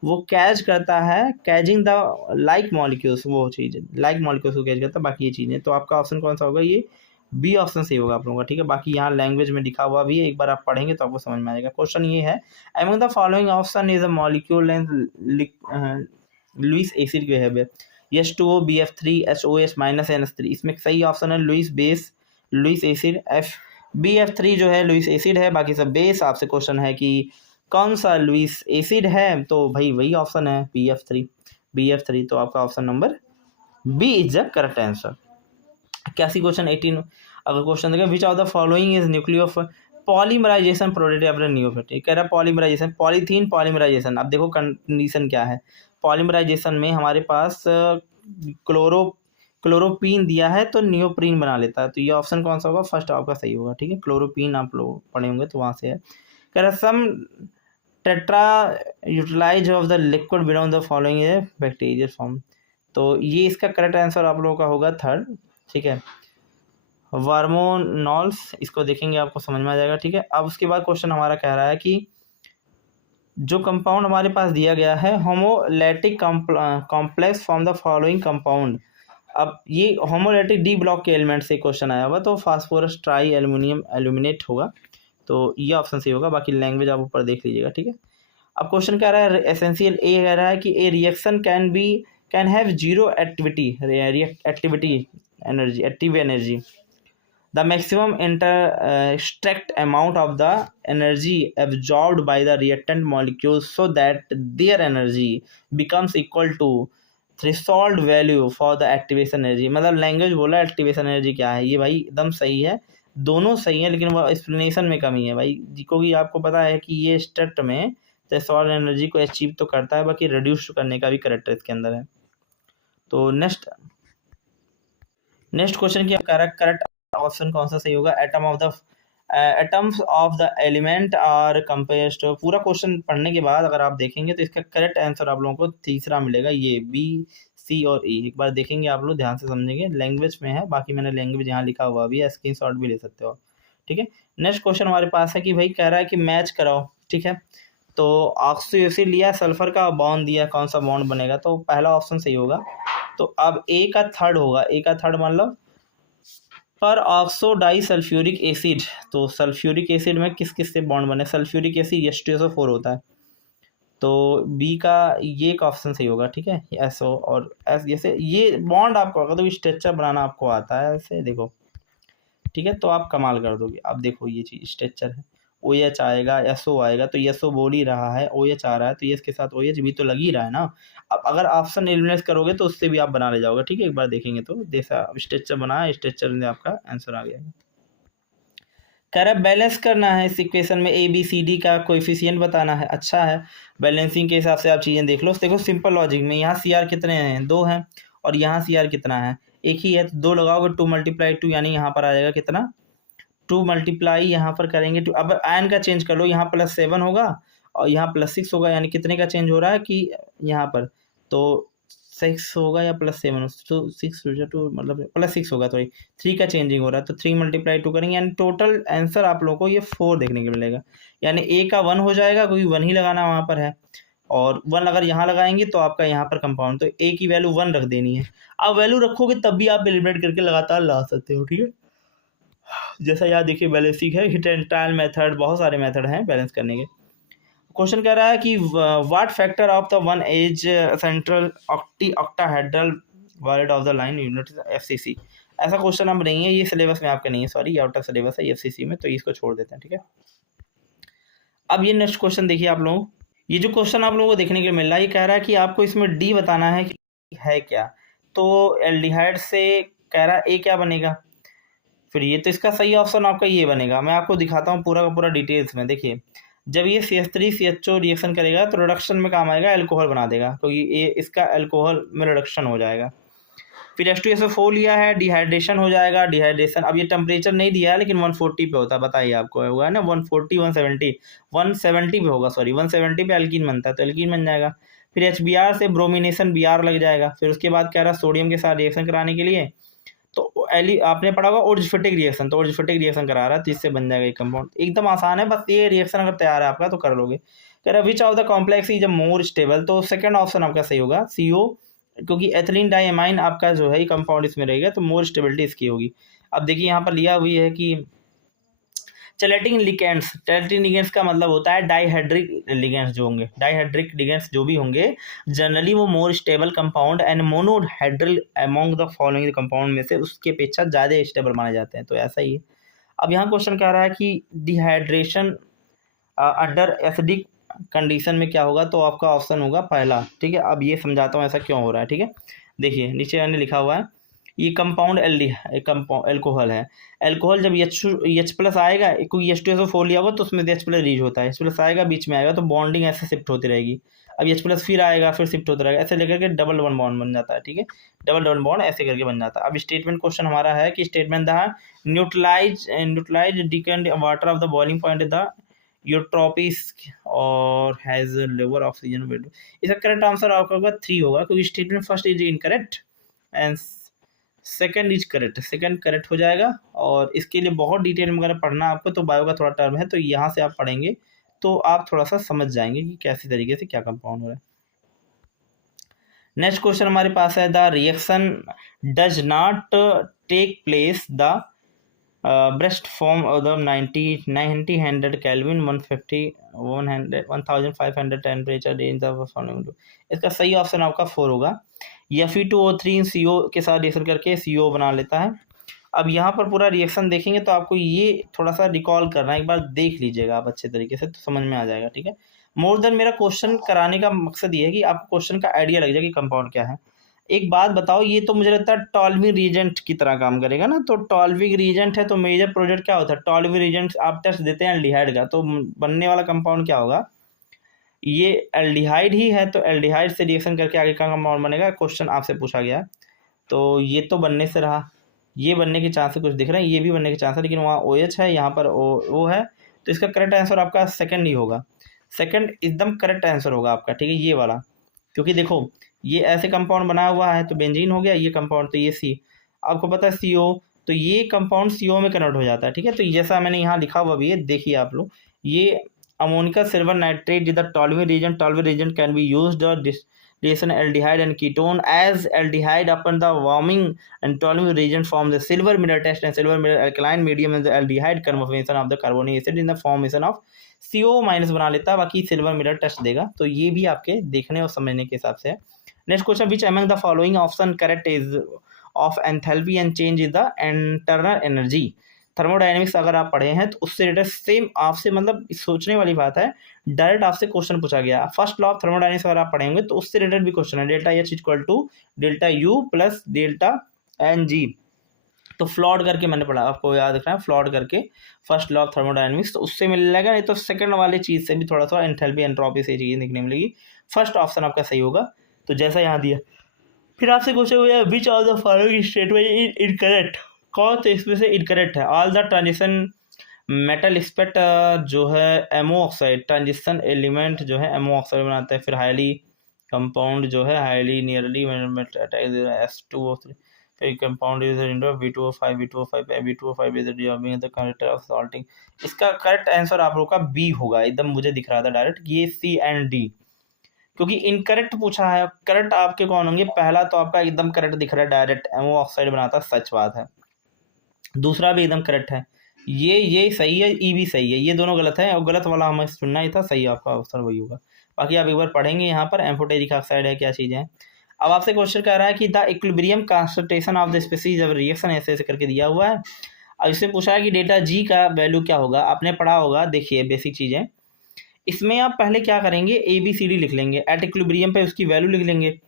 वो कैच करता है, कैचिंग द लाइक मॉलिक्यूल्स, वो चीज़ लाइक मॉलिक्यूल्स को कैच करता है, बाकी ये चीज़ें। तो आपका ऑप्शन कौन सा होगा, ये बी ऑप्शन सही होगा आप लोगों का, ठीक है। बाकी यहाँ लैंग्वेज में लिखा हुआ भी है, एक बार आप पढ़ेंगे तो आपको समझ में आएगा। क्वेश्चन ये है, among the following option is a molecule and Lewis acid behaviour, H2O BF3 HOS -NH3, इसमें सही ऑप्शन है Lewis base, Lewis acid. BF3 जो है लुईस एसिड है, बाकी सब बेस। आपसे क्वेश्चन है कि कौन सा लुईस एसिड है, तो भाई वही ऑप्शन है BF3। तो आपका option number B is the correct answer. 81 question 18 अगर क्वेश्चन देखा, which of the following is nucleopolymerisation product अपने न्यूक्लियोटाइड, कह रहा है पॉलीमराइजेशन, पॉलीथीन पॉलीमराइजेशन। अब देखो कंडीशन क्या है, पॉलीमराइजेशन में हमारे पास क्लोरोपीन दिया है तो नियोप्रीन बना लेता है, तो ये ऑप्शन कौन सा होगा, फर्स्ट आपका सही होगा, ठीक है। क्लोरोपीन आप लोग पढ़े होंगे तो वहाँ से है। कह रहा some tetra utilize of the liquid belong the following is bacterial form, तो ये इसका करेक्ट आंसर आप लोगों का होगा थर्ड, ठीक है, वर्मोनॉल्स। इसको देखेंगे आपको समझ में आ जाएगा, ठीक है। अब उसके बाद क्वेश्चन हमारा कह रहा है कि जो कंपाउंड हमारे पास दिया गया है, homoleptic complex from the following compound. अब ये होमोलैटिक डी ब्लॉक के एलिमेंट से क्वेश्चन आया हुआ, तो फास्फोरस ट्राई एल्यूमिनियम एल्यूमिनेट होगा, तो ये ऑप्शन सही होगा। बाकी लैंग्वेज आप ऊपर देख लीजिएगा, ठीक है। अब क्वेश्चन कह रहा है एसेंशियल ए, कह रहा है कि ए reaction can have zero activity energy, active energy, the maximum extract amount of the energy absorbed by the reactant molecules so that their energy becomes equal to threshold value for the activation energy। मतलब language बोला activation energy क्या है, ये भाई एकदम सही है, दोनों सही है, लेकिन वो एक्सप्लेनेशन में कमी है भाई, क्योंकि आपको पता है कि ये स्टेट में थ्रेशोल्ड एनर्जी को अचीव तो करता है, बाकी रिड्यूस करने का भी करेक्टर इसके अंदर है। तो नेक्स्ट क्वेश्चन क्या करेक्ट ऑप्शन कौन सा सही होगा, atoms of the element are compares to. पूरा क्वेश्चन पढ़ने के बाद अगर आप देखेंगे तो इसका करेक्ट आंसर आप लोगों को तीसरा मिलेगा, ये बी, सी और ई। एक बार देखेंगे आप लोग ध्यान से समझेंगे, लैंग्वेज में है, बाकी मैंने लैंग्वेज यहाँ लिखा हुआ भी है, स्क्रीनशॉट भी ले सकते हो, ठीक है। नेक्स्ट क्वेश्चन हमारे पास है कि भाई कह रहा है कि मैच कराओ, ठीक है। तो ऑक्सीजन एसिड लिया, सल्फर का बॉन्ड दिया, कौन सा बॉन्ड बनेगा, तो पहला ऑप्शन सही होगा। तो अब ए का थर्ड होगा, ए का थर्ड मतलब पर ऑक्सो डाई सल्फ्यूरिक एसिड, तो सल्फ्यूरिक एसिड में किस किस से बॉन्ड बने, सल्फ्यूरिक एसिड H2SO4 होता है, तो बी का ये एक ऑप्शन सही होगा, ठीक है। SO और S, जैसे ये बॉन्ड आपको अगर तो स्ट्रेचर बनाना आपको आता है ऐसे देखो, ठीक है, तो आप कमाल कर दोगे। अब देखो ये चीज़ स्ट्रेचर है, OH आएगा, SO आएगा, तो SO बोल ही रहा है, OH आ रहा है, तो ये इसके साथ OH भी तो लग ही रहा है ना। अब अगर ऑप्शन एलिमिनेट करोगे तो उससे भी आप बना ले जाओगे, ठीक है। एक बार देखेंगे तो जैसा स्ट्रेचर बनाया, स्ट्रेचर में आपका आंसर आ गया। कह रहा है बैलेंस करना है इस इक्वेशन में, ABCD का कोएफिशिएंट बताना है, अच्छा है। बैलेंसिंग के हिसाब से आप चीज़ें देख लो, देखो सिंपल लॉजिक में यहाँ CR कितने हैं, 2 हैं, और यहाँ CR कितना है, एक ही है, तो 2 लगाओगे, 2 × 2 यानी यहाँ पर आ जाएगा कितना, 2 मल्टीप्लाई यहाँ पर करेंगे 2। अब आयन का चेंज कर लो, यहाँ +7 होगा और यहाँ +6 होगा, यानी कितने का चेंज हो रहा है कि यहाँ पर तो 6 होगा या +7, तो 6 2 मतलब +6 होगा, तो 3 का चेंजिंग हो रहा है, तो 3 × 2 करेंगे, यानी टोटल आंसर आप लोगों को ये 4 देखने को मिलेगा, यानी ए का 1 हो जाएगा, क्योंकि 1 ही लगाना वहाँ पर है, और 1 अगर यहाँ लगाएंगे तो आपका यहाँ पर कंपाउंड, तो ए की वैल्यू 1 रख देनी है। अब वैल्यू रखोगे तब भी आप एलिमिनेट करके लगातार ला सकते हो, ठीक है। जैसा याद देखिए बैलेंसिंग है, हिट एंड ट्रायल मेथड, बहुत सारे मेथड हैं बैलेंस करने के। क्वेश्चन कह रहा है कि what factor of the one as central octahedral wallet of the line unit FCC। ऐसा क्वेश्चन अब नहीं है, ये सिलेबस में आपका नहीं है, सॉरी, ये आउट ऑफ सिलेबस है FCC में, तो इसको छोड़ देते हैं, ठीक है। अब ये नेक्स्ट क्वेश्चन देखिए आप लोग, ये जो क्वेश्चन आप लोगों को देखने को मिल रहा है, ये कह रहा है कि आपको इसमें डी बताना है कि है क्या, तो एल्डिहाइड से कह रहा है ए क्या बनेगा, फिर ये तो इसका सही ऑप्शन आपका ये बनेगा। मैं आपको दिखाता हूँ पूरा का पूरा डिटेल्स में, देखिए जब ये CH3CHO रिएक्शन करेगा तो रिडक्शन में काम आएगा, अल्कोहल बना देगा, तो ये इसका अल्कोहल में रिडक्शन हो जाएगा। फिर H2SO4 लिया है, डिहाइड्रेशन हो जाएगा। डिहाइड्रेशन, अब ये टेम्परेचर नहीं दिया है लेकिन 140 पे होता है, बताइए आपको होगा ना 140 170 पे होगा, सॉरी 170 पे एल्कीन बनता है, तो एल्कीन बन जाएगा। फिर HBr से ब्रोमिनेशन Br लग जाएगा। फिर उसके बाद कह रहा है सोडियम के साथ रिएक्शन कराने के लिए, तो आपने पढ़ा होगा ओर्जफिटिक रिएक्शन, तो ओर्जफिटिक रिएक्शन करा रहा है, तो इससे बन जाएगा एक कंपाउंड। एकदम आसान है, बस ये रिएक्शन अगर तैयार है आपका तो कर लोगे। कह रहा विच of the complex is more stable, तो सेकंड ऑप्शन आपका सही होगा CO, क्योंकि एथिलीन डाइमाइन आपका जो है कंपाउंड इसमें रहेगा, तो मोर स्टेबिलिटी इसकी होगी। अब देखिए यहाँ पर लिया हुई है कि चैलेटिन लिगेंड्स, चैलेटिन लिगेंड्स का मतलब होता है डाइहाइड्रिक लिगेंड्स जो होंगे, डाइहाइड्रिक लिगेंड्स जो भी होंगे जनरली वो more stable compound and monohydral among the following compound में से उसके अपेक्षा ज़्यादा स्टेबल माने जाते हैं, तो ऐसा ही है। अब यहाँ क्वेश्चन कह रहा है कि डिहाइड्रेशन अंडर एसिडिक कंडीशन में क्या होगा, तो आपका ऑप्शन होगा पहला, ठीक है। अब ये समझाता हूँ ऐसा क्यों हो रहा है, ठीक है। देखिए नीचे मैंने लिखा हुआ है, ये कंपाउंड एल्कोहल है। एल्कोहल जब H प्लस आएगा, क्योंकि H2SO4 लिया होगा तो उसमें H प्लस रीच होता है, H प्लस आएगा बीच में आएगा तो बॉन्डिंग ऐसे शिफ्ट होती रहेगी। अब H प्लस फिर आएगा, फिर शिफ्ट होता रहेगा, ऐसे लेकर के डबल डबल बॉन्ड बन जाता है, ठीक है। डबल डबल बॉन्ड ऐसे करके बन जाता है। अब स्टेटमेंट क्वेश्चन हमारा है कि स्टेटमेंट द न्यूट्रलाइज डिकंड water of the boiling point the यूट्रोपिस और हैज लोअर ऑक्सीजन वैल्यू। इसका करेक्ट आंसर आपका होगा 3 होगा, क्योंकि statement first is incorrect and second is correct, second correct हो जाएगा। और इसके लिए बहुत डिटेल में अगर पढ़ना आपको तो बायो का थोड़ा टर्म है, तो यहाँ से आप पढ़ेंगे तो आप थोड़ा सा समझ जाएंगे कि कैसे तरीके से क्या कंपाउंड हो रहा है। नेक्स्ट क्वेश्चन हमारे पास है the reaction does not take place the breast form of the 90 kelvin 150 1500 temperature range of following. इसका सही ऑप्शन आपका 4 होगा। Fe2O3 CO के साथ रिएक्शन करके CO बना लेता है। अब यहाँ पर पूरा रिएक्शन देखेंगे तो आपको ये थोड़ा सा रिकॉल करना है, एक बार देख लीजिएगा आप अच्छे तरीके से तो समझ में आ जाएगा, ठीक है। मोर देन मेरा क्वेश्चन कराने का मकसद ये है कि आपको क्वेश्चन का आइडिया लग जाए कि कंपाउंड क्या है। एक बात बताओ, ये तो मुझे लगता है टॉल्विंग रीजेंट की तरह काम करेगा ना, तो टॉल्विंग रीजेंट है तो मेजर प्रोडक्ट क्या होता है, टॉल्विंग रीजेंट आप टेस्ट देते हैं एल्डिहाइड का, तो बनने वाला कंपाउंड क्या होगा, ये एल्डिहाइड ही है, तो एल्डिहाइड से रिएक्शन करके आगे का कंपाउंड बनेगा। क्वेश्चन आपसे पूछा गया तो ये तो बनने से रहा, ये बनने के चांसेस कुछ दिख रहे हैं, ये भी बनने के चांस है, लेकिन वहाँ OH है, यहाँ पर O है, तो इसका करेक्ट आंसर आपका सेकंड ही होगा। सेकंड एकदम करेक्ट आंसर होगा आपका, ठीक है, ये वाला। क्योंकि देखो ये ऐसे कंपाउंड बना हुआ है तो बेंजीन हो गया, ये कंपाउंड तो ये C, आपको पता है CO, तो ये कंपाउंड CO में कन्वर्ट हो जाता है, ठीक है। तो जैसा मैंने यहाँ लिखा हुआ भी है, देखिए आप लोग, ये ammoniacal silver nitrate is the following reagent can be used reaction aldehyde and ketone as aldehyde upon the warming and tolerant reagent form the silver mirror test and silver mirror alkaline medium and the aldehyde conformation of the carbonic acid in the formation of CO minus बना लेता है, बाकी silver mirror test देगा। तो ये भी आपके देखने और समझने के हिसाब से है। Next question, which among the following option correct is of enthalpy and change is the internal energy. Thermodynamics अगर आप पढ़े हैं तो उससे रिलेटेड सेम आपसे मतलब सोचने वाली बात है, डायरेक्ट आपसे क्वेश्चन पूछा गया। फर्स्ट लॉ ऑफ थर्मोडायनेमिक्स अगर आप पढ़ेंगे तो उससे रिलेटेड भी क्वेश्चन है, delta H equal to delta U plus delta Ng, तो फ्लॉट करके मैंने पढ़ा, आपको याद रखना है, फ्लॉट करके फर्स्ट लॉ ऑफ थर्मोडायनेमिक्स, तो उससे मिल जाएगा। नहीं तो सेकंड वाले चीज़ से भी थोड़ा सा एंथैल्पी एंट्रोपी से चीज़ दिखने मिलेगी। फर्स्ट ऑप्शन आपका सही होगा, तो जैसा यहाँ दिया। फिर आपसे क्वेश्चन हो जाए विच of the following statement is incorrect, कौन से इसमें से इनकरेक्ट है। All the transition metal expect जो है एमओ ऑक्साइड, ट्रांजिशन एलिमेंट जो है एमओ ऑक्साइड बनाता है। फिर हाईली कंपाउंड जो है हाईली नियरली S2O3, फिर compound is V2O5 V2O5 is dissolving the conductor of salting. इसका करेक्ट आंसर आप लोग का बी होगा, एकदम मुझे दिख रहा था डायरेक्ट, ये C एंड D, क्योंकि इनकरेक्ट पूछा है। करेक्ट आपके कौन होंगे, पहला तो आपका एकदम करेक्ट दिख रहा है डायरेक्ट, एमओ ऑक्साइड बनाता है, सच बात है। दूसरा भी एकदम करेक्ट है, ये सही है, ई भी सही है, ये दोनों गलत है, और गलत वाला हमें सुनना ही था, सही आपका आंसर वही होगा। बाकी आप एक बार पढ़ेंगे यहाँ पर एम्फोटेरिक ऑक्साइड है, क्या चीज़ है। अब आपसे क्वेश्चन कह रहा है कि the equilibrium concentration of the species of reaction ऐसे ऐसे करके दिया हुआ है। अब इससे पूछा है कि डेल्टा G का वैल्यू क्या होगा, आपने पढ़ा होगा, देखिए बेसिक चीज़ें। इसमें आप पहले क्या करेंगे, ABCD लिख लेंगे, एट इक्विलिब्रियम पे उसकी वैल्यू लिख लेंगे।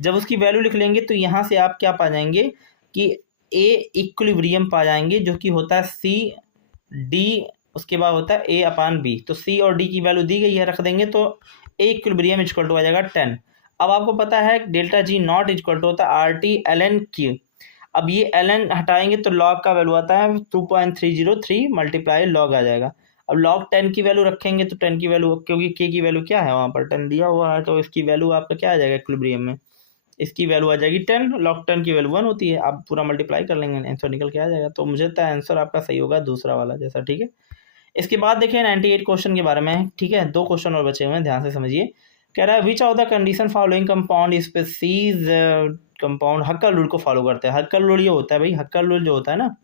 जब उसकी वैल्यू लिख लेंगे तो यहाँ से आप क्या पा जाएंगे कि A इक्विलिब्रियम पा जाएंगे, जो कि होता है CD उसके बाद होता है A/B। तो C और D की वैल्यू दी गई है, रख देंगे तो A इक्विलिब्रियम इक्वल टू आ जाएगा 10। अब आपको पता है delta G not equal to होता है RT ln Q। अब ये ln हटाएंगे तो log का वैल्यू आता है 2.303 मल्टीप्लाई log आ जाएगा। अब log 10 की वैल्यू रखेंगे तो 10 की वैल्यू, क्योंकि K की वैल्यू क्या है वहाँ पर 10 दिया हुआ है, तो इसकी वैल्यू आपका क्या आ जाएगा इक्विलिब्रियम में, इसकी वैल्यू आ जाएगी 10, log 10 की वैल्यू 1 होती है। आप पूरा मल्टीप्लाई कर लेंगे, आंसर निकल के आ जाएगा। तो मुझे लगता है आंसर आपका सही होगा दूसरा वाला जैसा, ठीक है। इसके बाद देखिए 98 क्वेश्चन के बारे में, ठीक है। 2 क्वेश्चन और बचे हुए हैं, ध्यान से समझिए। कह रहा है विच of the condition following compound species compound हक्कल rule को फॉलो करते हैं। हक्कल रूल ये होता है भाई, हक्कल रूल जो होता है ना,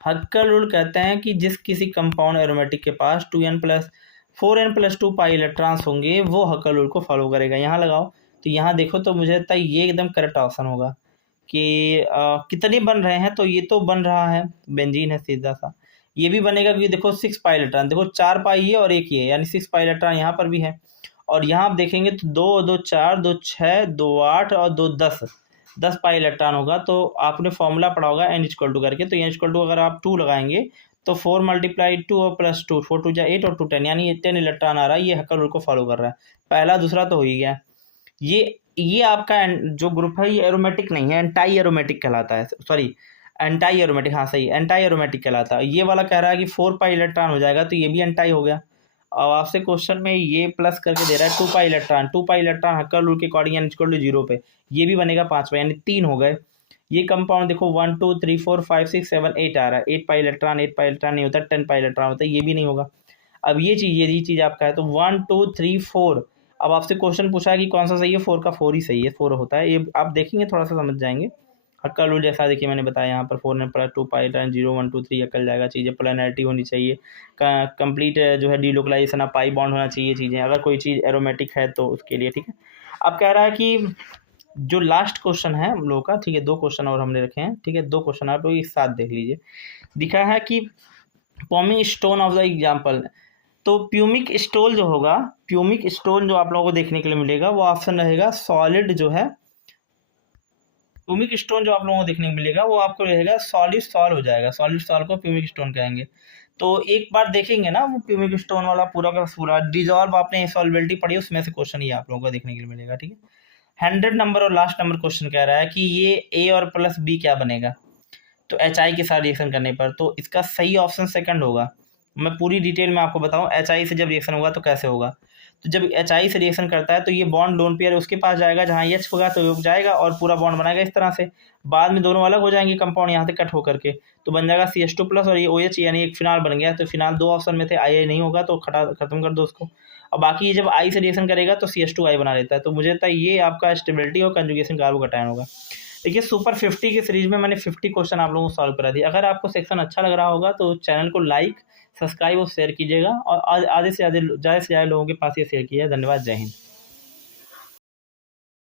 हक्कल रूल कहते हैं कि जिस किसी कंपाउंड एरोमेटिक के पास 4n+2 पाई इलेक्ट्रॉन्स होंगे वो हक्कल रूल को फॉलो करेगा। यहाँ लगाओ तो यहाँ देखो तो मुझे लगता है ये एकदम करेक्ट ऑप्शन होगा कि कितने बन रहे हैं, तो ये तो बन रहा है बेंजीन है सीधा सा। ये भी बनेगा क्योंकि देखो 6 पाई इलेक्ट्रॉन, देखो 4 पाई ये और एक ये, यानी 6 पाई इलेक्ट्रॉन यहाँ पर भी है। और यहाँ आप देखेंगे तो 2 2 4 2 6 2 8 और 2 10 पाई इलेक्ट्रॉन होगा। तो आपने फॉर्मूला पढ़ा होगा n इक्वल टू करके, तो n इक्वल टू अगर आप 2 लगाएंगे तो 4 × 2 और +2, 4 2 8 और 2 10, यानी ये 10 इलेक्ट्रॉन आ रहा है। ये हक्कल रूल को फॉलो कर रहा है। पहला दूसरा तो हो ही गया। ये आपका जो ग्रुप है ये एरोमेटिक नहीं है, एंटाई एरोमेटिक कहलाता है, सॉरी एंटाई एरोमेटिक, हाँ सही, एंटाई एरोमेटिक कहलाता है। ये वाला कह रहा है कि 4 पाई इलेक्ट्रॉन हो जाएगा, तो ये भी एंटाई हो गया। अब आपसे क्वेश्चन में ये प्लस करके दे रहा है 2 pi electron, 2 pi electron हक्कल rule के अकॉर्डिंग n इक्वल टू 0 पे, ये भी बनेगा 5 पाई, यानी 3 हो गए। ये कंपाउंड देखो 1 2 3 4 5 6 7 8 आ रहा है, 8 पाई इलेक्ट्रॉन नहीं होता, 10 पाई इलेक्ट्रॉन होता है, ये भी नहीं होगा। अब ये चीज़ आपका है, तो 1 2 3 4। अब आपसे क्वेश्चन पूछा है कि कौन सा सही है, 4 का 4 ही सही है, 4 होता है। ये आप देखेंगे थोड़ा सा समझ जाएंगे। हक्कल रूल जैसा देखिए मैंने बताया यहाँ पर 4n+2 पाई 0 1 2 3 अकल जाएगा। चीज़ें प्लानैरिटी होनी चाहिए, कंप्लीट जो है डिलोकलाइजेशन ऑफ पाई बॉन्ड होना चाहिए चीज़ें, अगर कोई चीज़ एरोमेटिक है तो उसके लिए, ठीक है। अब कह रहा है कि जो लास्ट क्वेश्चन है हम लोग का, ठीक है, 2 क्वेश्चन और हमने रखे हैं, ठीक है, 2 क्वेश्चन आप लोग एक साथ देख लीजिए। दिखा है कि forming stone of the example, तो प्यूमिक स्टोन जो होगा, प्यूमिक स्टोन जो आप लोगों को देखने के लिए मिलेगा वो ऑप्शन रहेगा सॉलिड, जो है प्यूमिक स्टोन जो आप लोगों को देखने को मिलेगा वो आपको रहेगा सॉलिड सॉल हो जाएगा। सॉलिड सॉल को प्यूमिक स्टोन कहेंगे। तो एक बार देखेंगे ना वो प्यूमिक स्टोन वाला पूरा का पूरा डिजॉल्व, आपने सॉल्बिलिटी पढ़ी, उसमें से क्वेश्चन ये आप लोगों को देखने के लिए मिलेगा, ठीक है। 100 नंबर और लास्ट नंबर क्वेश्चन कह रहा है कि ये ए और +B क्या बनेगा, तो HI के साथ रिएक्शन करने पर, तो इसका सही ऑप्शन सेकंड होगा। मैं पूरी डिटेल में आपको बताऊं HI से जब रिएक्शन होगा तो कैसे होगा। तो जब HI से रिएक्शन करता है तो ये बॉन्ड लोन पेयर उसके पास जाएगा, जहाँ H होगा तो रुक जाएगा और पूरा बॉन्ड बनाएगा इस तरह से। बाद में दोनों अलग हो जाएंगे कंपाउंड यहाँ से कट होकर के, तो बन जाएगा CH2+ और ये OH, यानी एक फिनाल बन गया। तो फिनाल 2 ऑप्शन में थे, I नहीं होगा तो खत्म कर दो उसको। और बाकी ये जब I से रिएक्शन करेगा तो CH2I बना लेता है। तो मुझे लगता है ये आपका स्टेबिलिटी और कंजुगेशन कार्बोकैटायन होगा। देखिए सुपर 50 की सीरीज में मैंने 50 क्वेश्चन आप लोगों को सॉल्व करा दिया। अगर आपको सेक्शन अच्छा लग रहा होगा तो चैनल को लाइक, सब्सक्राइब और शेयर कीजिएगा, और ज़्यादा से ज़्यादा लोगों के पास ये शेयर किया है। धन्यवाद, जय हिंद।